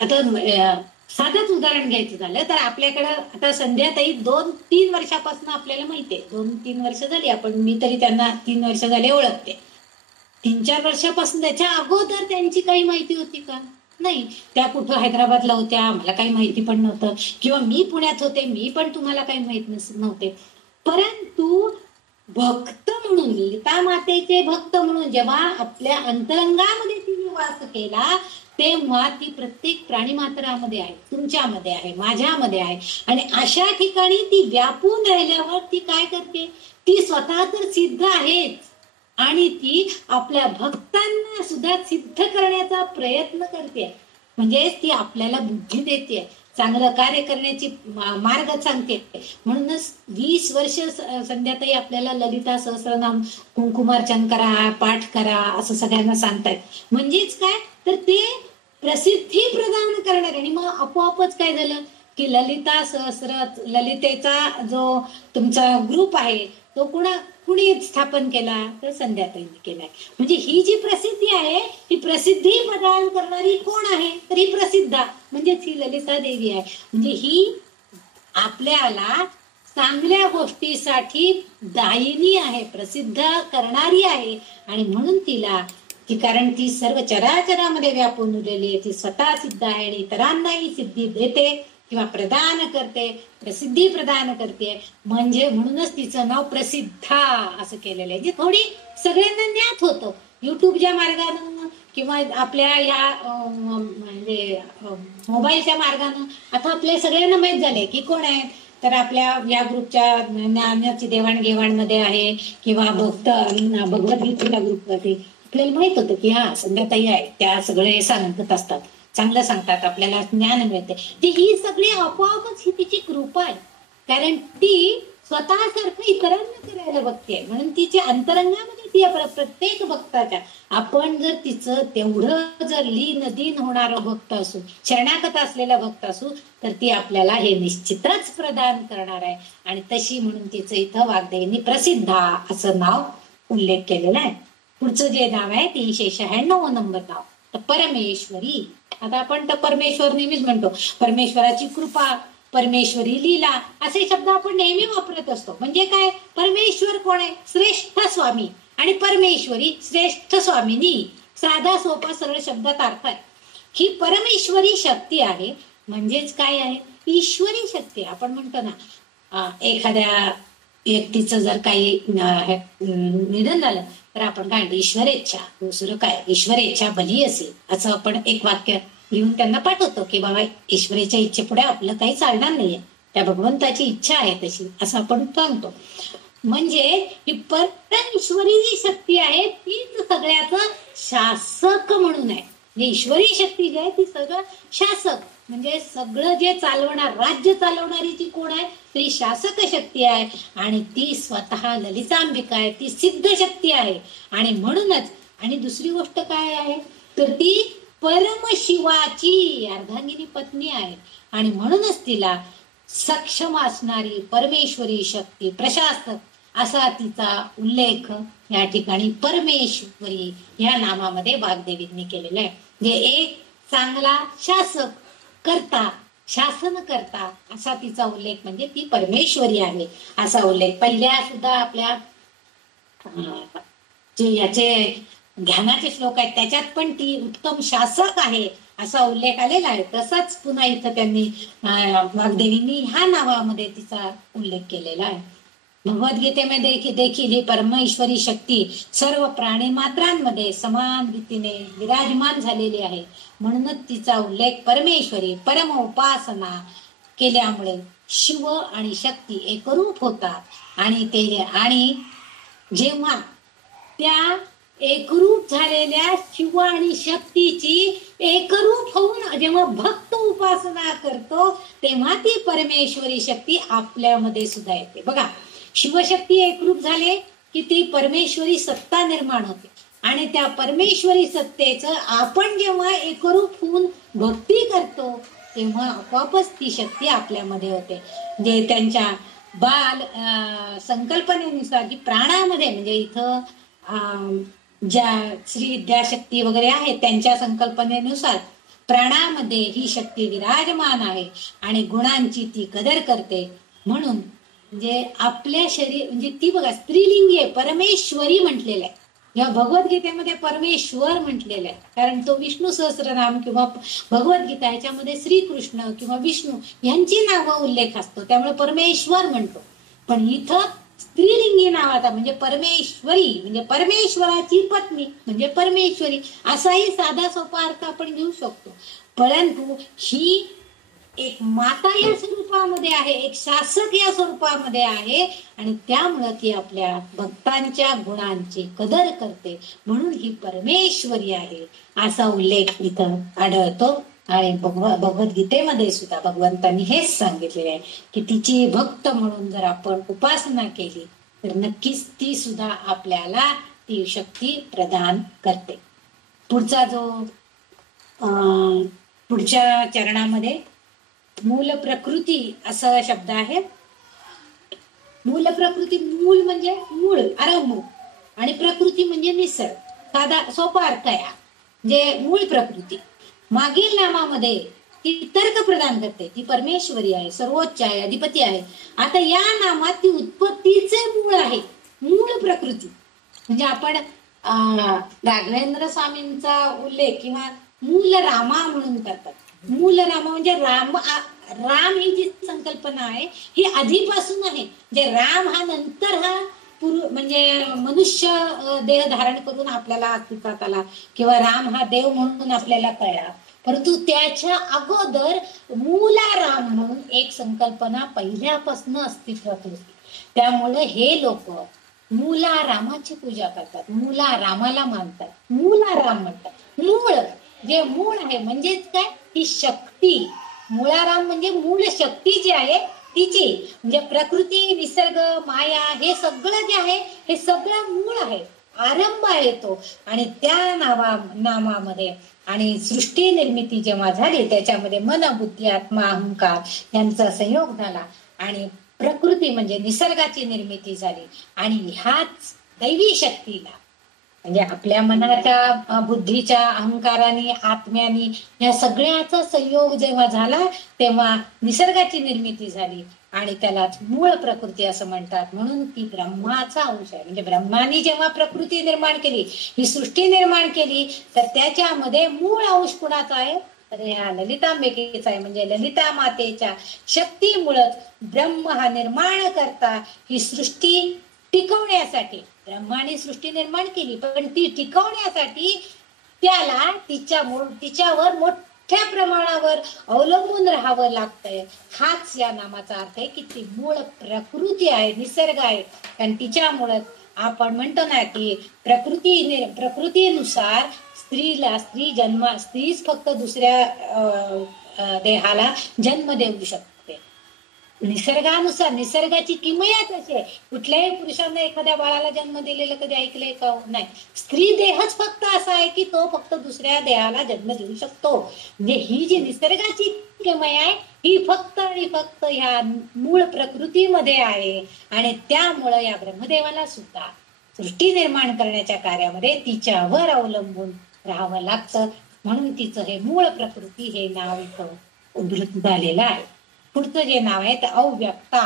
आता साधंच उदाहरण घ्यायचं झालं तर आपल्याकडं आता संध्याताई 2-3 वर्षापासून आपल्याला माहिती आहे, 2-3 वर्ष झाली, आपण मी तरी त्यांना 3 वर्ष झाले ओळखते. 3-4 वर्षापासून त्याच्या अगोदर त्यांची काही माहिती होती का? नाही. त्या कुठं हैदराबादला होत्या, मला काही माहिती पण नव्हतं. किंवा मी पुण्यात होते, मी पण तुम्हाला काही माहित नव्हते. परंतु भक्त म्हणून, ललिता मातेचे भक्त म्हणून जेव्हा आपल्या अंतरंगामध्ये तिने वास केला तेव्हा ती प्रत्येक प्राणी मात्रामध्ये आहे, तुमच्यामध्ये आहे, माझ्यामध्ये आहे. आणि अशा ठिकाणी ती व्यापून राहिल्यावर ती काय करते, ती स्वतः तर सिद्ध आहेच आणि ती आपल्या भक्तांना सुद्धा सिद्ध करण्याचा प्रयत्न करते. म्हणजे ती आपल्याला बुद्धी देते, चांगलं कार्य करण्याची मार्ग सांगते. म्हणूनच 20 वर्ष संध्याताई आपल्याला ललिता सहस्रनाम कुंकुमार्चन करा, पाठ करा असं सगळ्यांना सांगतायत. म्हणजेच काय तर ते प्रसिद्धी प्रदान करणार. आणि मग आपोआपच काय झालं की ललितेचा जो तुमचा ग्रुप आहे तो कुणी स्थापन केला तर संध्याताईंनी केलाय. म्हणजे ही जी प्रसिद्धी आहे ही प्रसिद्धी प्रदान करणारी कोण आहे तर ही प्रसिद्धा म्हणजे ही ललिता देवी आहे. म्हणजे ही आपल्याला चांगल्या गोष्टीसाठी दायिनी आहे, प्रसिद्ध करणारी आहे. आणि म्हणून तिला कारण ती सर्व चराचरामध्ये व्यापून उरलेली आहे, ती स्वतः सिद्ध आहे आणि इतरांनाही सिद्धी देते किंवा प्रदान करते, प्रसिद्धी प्रदान करते. म्हणजे म्हणूनच तिचं नाव प्रसिद्धा असं केलेलं आहे. जे थोडी सगळ्यांना ज्ञात होतं युट्यूबच्या मार्गानं किंवा आपल्या या म्हणजे मोबाईलच्या मार्गानं. आता आपल्या सगळ्यांना माहित झाले की कोण आहे तर आपल्या या ग्रुपच्या ज्ञानाची देवाणघेवाणमध्ये आहे किंवा भगवद्गीतेच्या ग्रुपवरती आपल्याला माहित होतं की हा संध्याताई आहे, त्या सगळे सांगत असतात, चांगलं सांगतात, आपल्याला ज्ञान मिळते. ही सगळी आपोआपच ही तिची कृपा आहे. कारण ती स्वतःसारखं इतरांना करायला बघते. म्हणून तिच्या अंतरंगामध्ये ती प्रत्येक भक्ताच्या, आपण जर तिचं तेवढं जर लीन दीन होणारं भक्त असू, शरणागत असलेला भक्त असू तर ती आपल्याला हे निश्चितच प्रदान करणार आहे. आणि तशी म्हणून तिचं इथं वाग्देवींनी प्रसिद्धा असं नाव उल्लेख केलेला आहे. पुढचं जे नाव आहे 396 नंबर नाव तर परमेश्वरी. आता आपण तर परमेश्वर नेहमीच म्हणतो परमेश्वराची कृपा, परमेश्वरी लीला असे शब्द आपण नेहमी वापरत असतो. म्हणजे काय, परमेश्वर कोण आहे, श्रेष्ठ स्वामी, आणि परमेश्वरी श्रेष्ठ स्वामिनी. साधा सोपा सरळ शब्दात अर्थ आहे. ही परमेश्वरी शक्ती आहे. म्हणजेच काय आहे, ईश्वरी शक्ती. आपण म्हणतो ना, एखाद्या व्यक्तीचं जर काही निधन झालं तर आपण काय म्हणतो, ईश्वरेच्छा. दुसरं काय, ईश्वरेच्छा भली असे, असं आपण एक वाक्य लिहून त्यांना पाठवतो की बाबा ईश्वरीच्या इच्छेपुढे आपलं काही चालणार नाहीये, त्या भगवंताची इच्छा आहे तशी, असं आपण सांगतो. म्हणजे ही परमेश्वरी जी शक्ती आहे तीच सगळ्याचं शासक म्हणून आहे. जी ईश्वरी शक्ती जी आहे ती सगळं शासक, म्हणजे सगळं जे चालवणार, राज्य चालवणारी ती कोण आहे, ती शासक शक्ती आहे. आणि ती स्वतः ललितांबिका आहे, ती सिद्ध शक्ती आहे. आणि म्हणूनच, आणि दुसरी गोष्ट काय आहे तर ती परमशिवाची अर्धांगिनी पत्नी आहे. आणि म्हणूनच तिला सक्षम असणारी परमेश्वरी शक्ती, प्रशासक असा तिचा उल्लेख या ठिकाणी परमेश्वरी या नामामध्ये वाग्देवींनी केलेला आहे. म्हणजे एक चांगला शासक, करता, शासन करता असा तिचा उल्लेख, म्हणजे ती परमेश्वरी आहे असा उल्लेख. पहिल्या सुद्धा आपल्या जे याचे ध्यानाचे श्लोक आहेत त्याच्यात पण ती उत्तम शासक आहे असा उल्लेख आलेला आहे. तसाच पुन्हा इथं त्यांनी वाग्देवींनी ह्या नावामध्ये तिचा उल्लेख केलेला आहे. भगवद्गीतेमध्ये देखील ही परमेश्वरी शक्ती सर्व प्राणी मात्रांमध्ये समान रीतीने विराजमान झालेली आहे. म्हणूनच तिचा उल्लेख परमेश्वरी परम उपासना केल्यामुळे शिव आणि शक्ती एकरूप होतात. आणि जेव्हा त्या एकरूप झालेल्या शिव आणि शक्तीची एकरूप होऊन जेव्हा भक्त उपासना करतो तेव्हा ती परमेश्वरी शक्ती आपल्यामध्ये सुद्धा येते. बघा, शिवशक्ती एकरूप झाले की ती परमेश्वरी सत्ता निर्माण होते. आणि त्या परमेश्वरी सत्तेचं आपण जेव्हा एकरूप होऊन भक्ती करतो तेव्हा आपोआपच ती शक्ती आपल्यामध्ये होते. जे त्यांच्या बाल संकल्पनेनुसार की प्राणामध्ये, म्हणजे इथं ज्या श्री विद्याशक्ती वगैरे आहे त्यांच्या संकल्पनेनुसार प्राणामध्ये ही शक्ती विराजमान आहे आणि गुणांची ती कदर करते. म्हणून म्हणजे आपल्या शरीर, म्हणजे ती बघा स्त्रीलिंगी आहे, परमेश्वरी म्हटलेलं आहे. या भगवद्गीतेमध्ये परमेश्वर म्हटलेलं आहे, कारण तो विष्णू सहस्रनाम किंवा भगवद्गीता ह्याच्यामध्ये श्रीकृष्ण किंवा विष्णू यांची नावं उल्लेख असतो, त्यामुळे परमेश्वर म्हणतो. पण इथं स्त्रीलिंगी नावाचा म्हणजे परमेश्वरी, म्हणजे परमेश्वराची पत्नी म्हणजे परमेश्वरी असाही साधा सोपा अर्थ आपण घेऊ शकतो. परंतु ही एक माता या स्वरूपामध्ये आहे, एक शासक या स्वरूपामध्ये आहे, आणि त्यामुळे ती आपल्या भक्तांच्या गुणांची कदर करते, म्हणून ही परमेश्वरी आहे असा उल्लेख इथं आढळतो. आणि भगवद्गीतेमध्ये सुद्धा भगवंतांनी हेच सांगितलेले आहे की तिची भक्त म्हणून जर आपण उपासना केली तर नक्कीच ती सुद्धा आपल्याला ती शक्ती प्रदान करते. पुढचा जो पुढच्या चरणामध्ये मूल प्रकृती असा शब्द आहे. मूल प्रकृती, मूल म्हणजे मूळ, आरंभ, आणि प्रकृती म्हणजे निसर्ग. साधा सोपा अर्थ आहे म्हणजे मूळ प्रकृती. मागील नामामध्ये ती तर्क प्रदान करते, ती परमेश्वरी आहे, सर्वोच्च आहे, अधिपती आहे. आता या नामात ती उत्पत्तीचे मूळ आहे, मूळ प्रकृती. म्हणजे आपण राघवेंद्र स्वामींचा उल्लेख किंवा मूल रामा म्हणून करतात. मूल रामा म्हणजे राम ही जी संकल्पना आहे ही आधीपासून आहे. म्हणजे राम हा नंतर हा म्हणजे मनुष्य देह धारण करून आपल्याला अस्तित्वात आला किंवा राम हा देव म्हणून आपल्याला कळला, परंतु त्याच्या अगोदर मूला राम म्हणून एक संकल्पना पहिल्यापासून अस्तित्वात होती. त्यामुळे हे लोक मूला रामाची पूजा करतात, मूला रामाला मानतात, मूला राम म्हणतात. मूळ जे मूळ आहे म्हणजेच काय, ही शक्ती. मूळाराम म्हणजे मूळ शक्ती जी आहे तिची, म्हणजे प्रकृती, निसर्ग, माया हे सगळं जे आहे हे सगळं मूळ आहे, आरंभ आहे तो. आणि त्या नामामध्ये आणि सृष्टी निर्मिती जेव्हा झाली त्याच्यामध्ये मन, बुद्धी, आत्मा, अहंकार यांचा संयोग झाला आणि प्रकृती म्हणजे निसर्गाची निर्मिती झाली. आणि ह्याच दैवी शक्तीला म्हणजे आपल्या मनाच्या बुद्धीच्या अहंकाराने आत्म्याने या सगळ्याचा संयोग जेव्हा झाला तेव्हा निसर्गाची निर्मिती झाली आणि त्याला मूळ प्रकृती असं म्हणतात. म्हणून ती ब्रह्माचा अंश आहे. म्हणजे ब्रह्माने जेव्हा प्रकृती निर्माण केली, ही सृष्टी निर्माण केली, तर त्याच्यामध्ये मूळ अंश कुणाचा आहे, तर ह्या ललितांबिकेचा आहे. म्हणजे ललिता मातेच्या शक्तीमुळेच ब्रह्म हा निर्माण करता ही सृष्टी टिकवण्यासाठी, ब्रह्माने सृष्टी निर्माण केली पण ती टिकवण्यासाठी त्याला तिच्यावर मोठ्या प्रमाणावर अवलंबून राहावं लागतंय. हाच या नामाचा अर्थ आहे की ती मूळ प्रकृती आहे, निसर्ग आहे. कारण तिच्यामुळे आपण म्हणतो ना की प्रकृतीनुसार स्त्रीच फक्त दुसऱ्या देहाला जन्म देऊ शकते. निसर्गानुसार निसर्गाची किमयाच अशी आहे. कुठल्याही पुरुषांना एखाद्या बाळाला जन्म दिलेलं कधी ऐकलंय का? नाही. स्त्री देहच फक्त असा आहे की तो फक्त दुसऱ्या देहाला जन्म देऊ शकतो. म्हणजे ही जी निसर्गाची किमया आहे ही फक्त आणि फक्त ह्या मूळ प्रकृतीमध्ये आहे. आणि त्यामुळं या ब्रह्मदेवाला सुद्धा सृष्टी निर्माण करण्याच्या कार्यामध्ये तिच्यावर अवलंबून राहावं लागतं. म्हणून तिचं हे मूळ प्रकृती हे नाव इथं उद्धृत झालेलं आहे. पुढचं जे नाव आहे ते अव्यक्ता.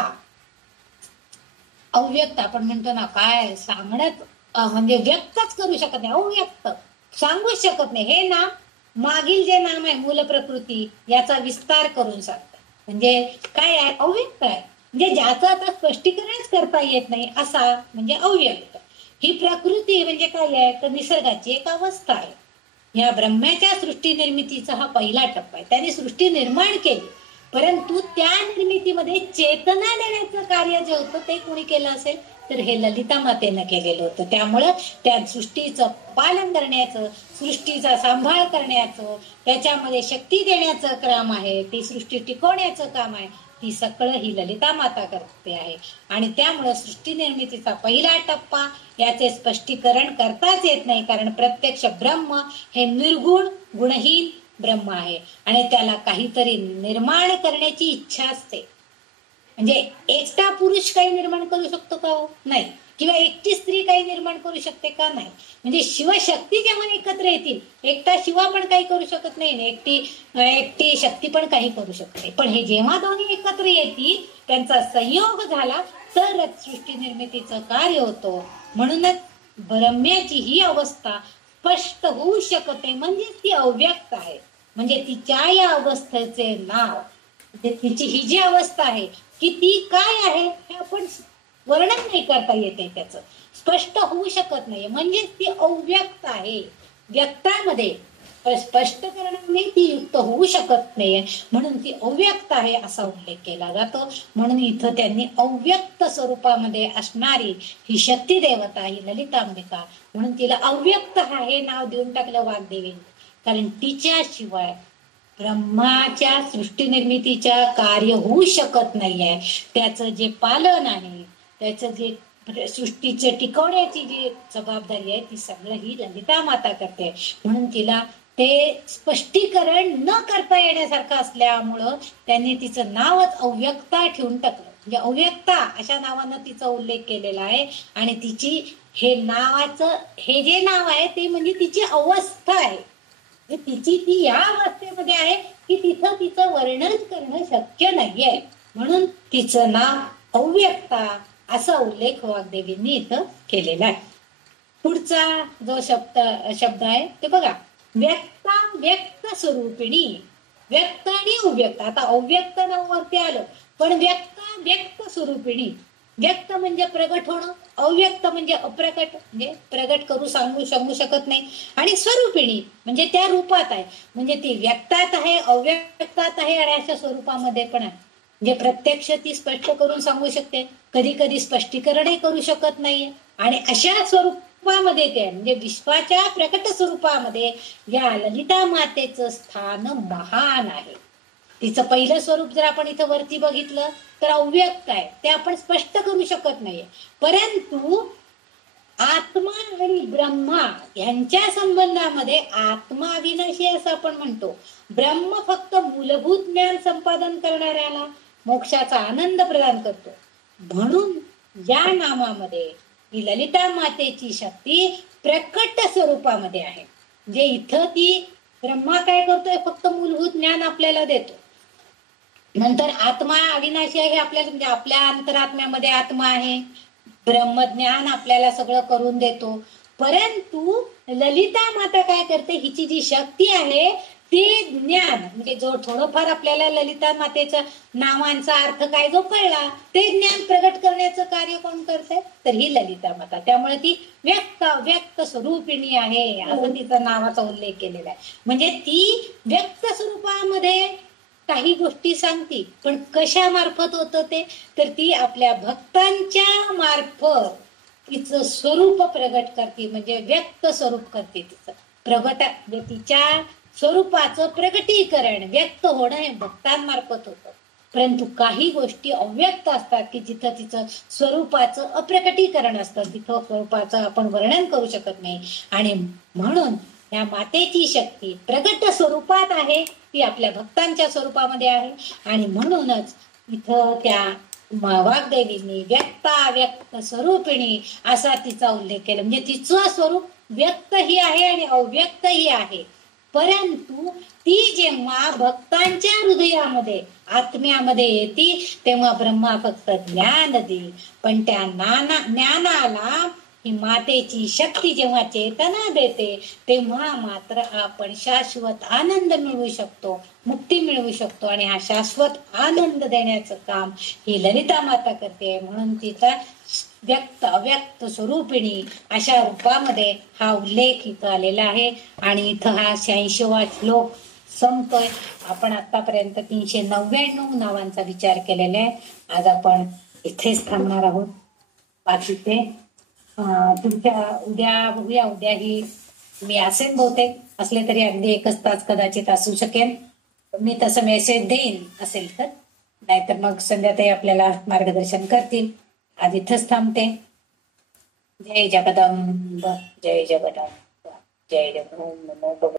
अव्यक्त आपण म्हणतो ना, काय सांगण्यात म्हणजे व्यक्तच करू शकत नाही, अव्यक्त सांगूच शकत नाही. हे नाम मागील जे नाम आहे मूल प्रकृती याचा विस्तार करून सांगतात. म्हणजे काय आहे, अव्यक्त आहे. म्हणजे ज्याचं आता स्पष्टीकरणच करता येत नाही असा म्हणजे अव्यक्त. ही प्रकृती म्हणजे काय आहे, तर निसर्गाची एक अवस्था आहे. या ब्रह्माच्या सृष्टी निर्मितीचा हा पहिला टप्पा आहे. त्याने सृष्टी निर्माण केली, परंतु त्या निर्मितीमध्ये चेतना देण्याचं कार्य जे होतं ते कोणी केलं असेल, तर हे ललिता मातेनं केलेलं होतं. त्यामुळं त्या सृष्टीचं पालन करण्याचं, सृष्टीचा सांभाळ करण्याचं, त्याच्यामध्ये शक्ती देण्याचं काम आहे, ती सृष्टी टिकवण्याचं काम आहे, ती सगळं ही ललिता माता करते आहे. आणि त्यामुळं सृष्टी निर्मितीचा पहिला टप्पा याचे स्पष्टीकरण करताच येत नाही. कारण प्रत्यक्ष ब्रह्म हे निर्गुण गुणहीन ब्रह्म आहे आणि त्याला काहीतरी निर्माण करण्याची इच्छा असते. म्हणजे एकटा पुरुष काही निर्माण करू शकतो का? नाही. किंवा एकटी स्त्री काही निर्माण करू शकते का? नाही. म्हणजे शिवशक्ती जेव्हा एकत्र येतील, एकटा शिवा पण काही करू शकत नाही, एकटी शक्ती पण काही करू शकते. पण हे जेव्हा दोन्ही एकत्र येतील, त्यांचा संयोग झाला तरच सृष्टी निर्मितीचं कार्य होतो. म्हणूनच ब्रह्म्याची ही अवस्था स्पष्ट होऊ शकते, म्हणजे ती अव्यक्त आहे. म्हणजे तिच्या या अवस्थेचे नाव, तिची ही जी अवस्था आहे की ती काय आहे हे आपण वर्णन नाही करता येते, त्याचं स्पष्ट होऊ शकत नाही. म्हणजे ती अव्यक्त आहे. व्यक्तामध्ये स्पष्टकरणाने ती युक्त होऊ शकत नाही, म्हणून ती अव्यक्त आहे असा उल्लेख केला जातो. म्हणून इथं त्यांनी अव्यक्त स्वरूपामध्ये असणारी ही शक्ती देवता, ही ललितांबिका, म्हणून तिला अव्यक्त हे नाव देऊन टाकलं वाग्देवी. कारण तिच्याशिवाय ब्रह्माच्या सृष्टी निर्मितीच्या कार्य होऊ शकत नाहीये. त्याचं जे पालन आहे, त्याचं जे सृष्टीचे टिकवण्याची जी जबाबदारी आहे, ती सगळं ही ललिता माता करते. म्हणून तिला ते स्पष्टीकरण न करता येण्यासारखं असल्यामुळं त्यांनी तिचं नावच अव्यक्ता ठेवून टाकलं. म्हणजे अव्यक्ता अशा नावानं तिचा उल्लेख केलेला आहे. आणि तिची हे नावाचं हे जे नाव आहे ते म्हणजे तिची अवस्था आहे. तिची ती या अवस्थेमध्ये आहे की तिथं तिचं वर्णन करणं शक्य नाहीये. म्हणून तिचं नाव अव्यक्ता असा उल्लेख वाग्देवींनी इथं केलेला आहे. पुढचा जो शब्द आहे ते बघा, व्यक्ता व्यक्त स्वरूपिणी. व्यक्त आणि अव्यक्त. आता अव्यक्त नावावरती आलं, पण व्यक्ता व्यक्त स्वरूपिणी. व्यक्त म्हणजे प्रगट होणं, अव्यक्त म्हणजे अप्रकट, म्हणजे प्रगट करू सांगू शकत नाही. आणि स्वरूपिणी म्हणजे त्या रूपात आहे. म्हणजे ती व्यक्तात आहे, अव्यक्तात आहे आणि अशा स्वरूपामध्ये पण आहे. म्हणजे प्रत्यक्ष ती स्पष्ट करून सांगू शकते, कधी कधी स्पष्टीकरणही करू शकत नाहीये. आणि अशा स्वरूपामध्ये ते म्हणजे विश्वाच्या प्रकट स्वरूपामध्ये या ललिता मातेचं स्थान महान आहे. तिचं पहिलं स्वरूप जर आपण इथं वरती बघितलं तर अव्यक्त आहे, ते आपण स्पष्ट करू शकत नाहीये. परंतु आत्मा आणि ब्रह्मा यांच्या संबंधामध्ये आत्मा अविनाशी असं आपण म्हणतो. ब्रह्म फक्त मूलभूत ज्ञान संपादन करणाऱ्याला मोक्षाचा आनंद प्रदान करतो. म्हणून या नामामध्ये ही ललिता मातेची शक्ती प्रकट स्वरूपामध्ये आहे. म्हणजे इथं ती ब्रह्मा काय करतोय, फक्त मूलभूत ज्ञान आपल्याला देतो. नंतर आत्मा अविनाशी आहे, आपल्याला म्हणजे आपल्या अंतरात्म्यामध्ये आत्मा आहे, ब्रह्मज्ञान आपल्याला सगळं करून देतो. परंतु ललिता माता काय करते, हिची जी शक्ती आहे ते ज्ञान म्हणजे जो थोडंफार आपल्याला ललिता मातेच्या नावांचा अर्थ काय जो कळला, ते ज्ञान प्रगट करण्याचं कार्य कोण करते, तर ही ललिता माता. त्यामुळे ती व्यक्त स्वरूपिणी आहे असं तिचा नावाचा उल्लेख केलेला आहे. म्हणजे ती व्यक्त स्वरूपामध्ये काही गोष्टी सांगते, पण कशा मार्फत होतं ते, तर ती आपल्या भक्तांच्या मार्फत तिचं स्वरूप प्रगट करते, म्हणजे व्यक्त स्वरूप करते. तिचं प्रगट तिच्या स्वरूपाचं प्रगटीकरण व्यक्त होणं हे भक्तांमार्फत होतं. परंतु काही गोष्टी अव्यक्त असतात की जिथं तिचं स्वरूपाचं अप्रकटीकरण असतं, तिथं स्वरूपाचं आपण वर्णन करू शकत नाही. आणि म्हणून या मातेची शक्ती प्रगट स्वरूपात आहे, ती आपल्या भक्तांच्या स्वरूपामध्ये आहे. आणि म्हणूनच इथं त्या वाग्देवींनी व्यक्त स्वरूपिणी असा तिचा उल्लेख केला. म्हणजे तिचं स्वरूप व्यक्त ही आहे आणि अव्यक्त ही आहे. परंतु ती जेव्हा भक्तांच्या हृदयामध्ये आत्म्यामध्ये येते तेव्हा ब्रह्मा फक्त ज्ञान देईल, पण त्या ज्ञानाला ही मातेची शक्ती जेव्हा चेतना देते तेव्हा मात्र आपण शाश्वत आनंद मिळवू शकतो, मुक्ती मिळवू शकतो. आणि हा शाश्वत आनंद देण्याचं काम ही ललिता माता करते. म्हणून तिचा व्यक्त अव्यक्त स्वरूपिणी अशा रूपामध्ये हा उल्लेख इथं आलेला आहे. आणि इथं हा 86वा श्लोक संपतोय. आपण आतापर्यंत 399 नावांचा विचार केलेला आहे. आज आपण इथेच थांबणार आहोत. बाकीचे तुमच्या उद्या बघूया. उद्या ही मी असेन बहुतेक, असले तरी अगदी 1 तास कदाचित असू शकेल. मी तसं मेसेज देईन असेल तर, नाहीतर मग संध्याताई आपल्याला मार्गदर्शन करतील. आज इथंच थांबते. जय जगदंब, जय जगदंब, जय जगदंब.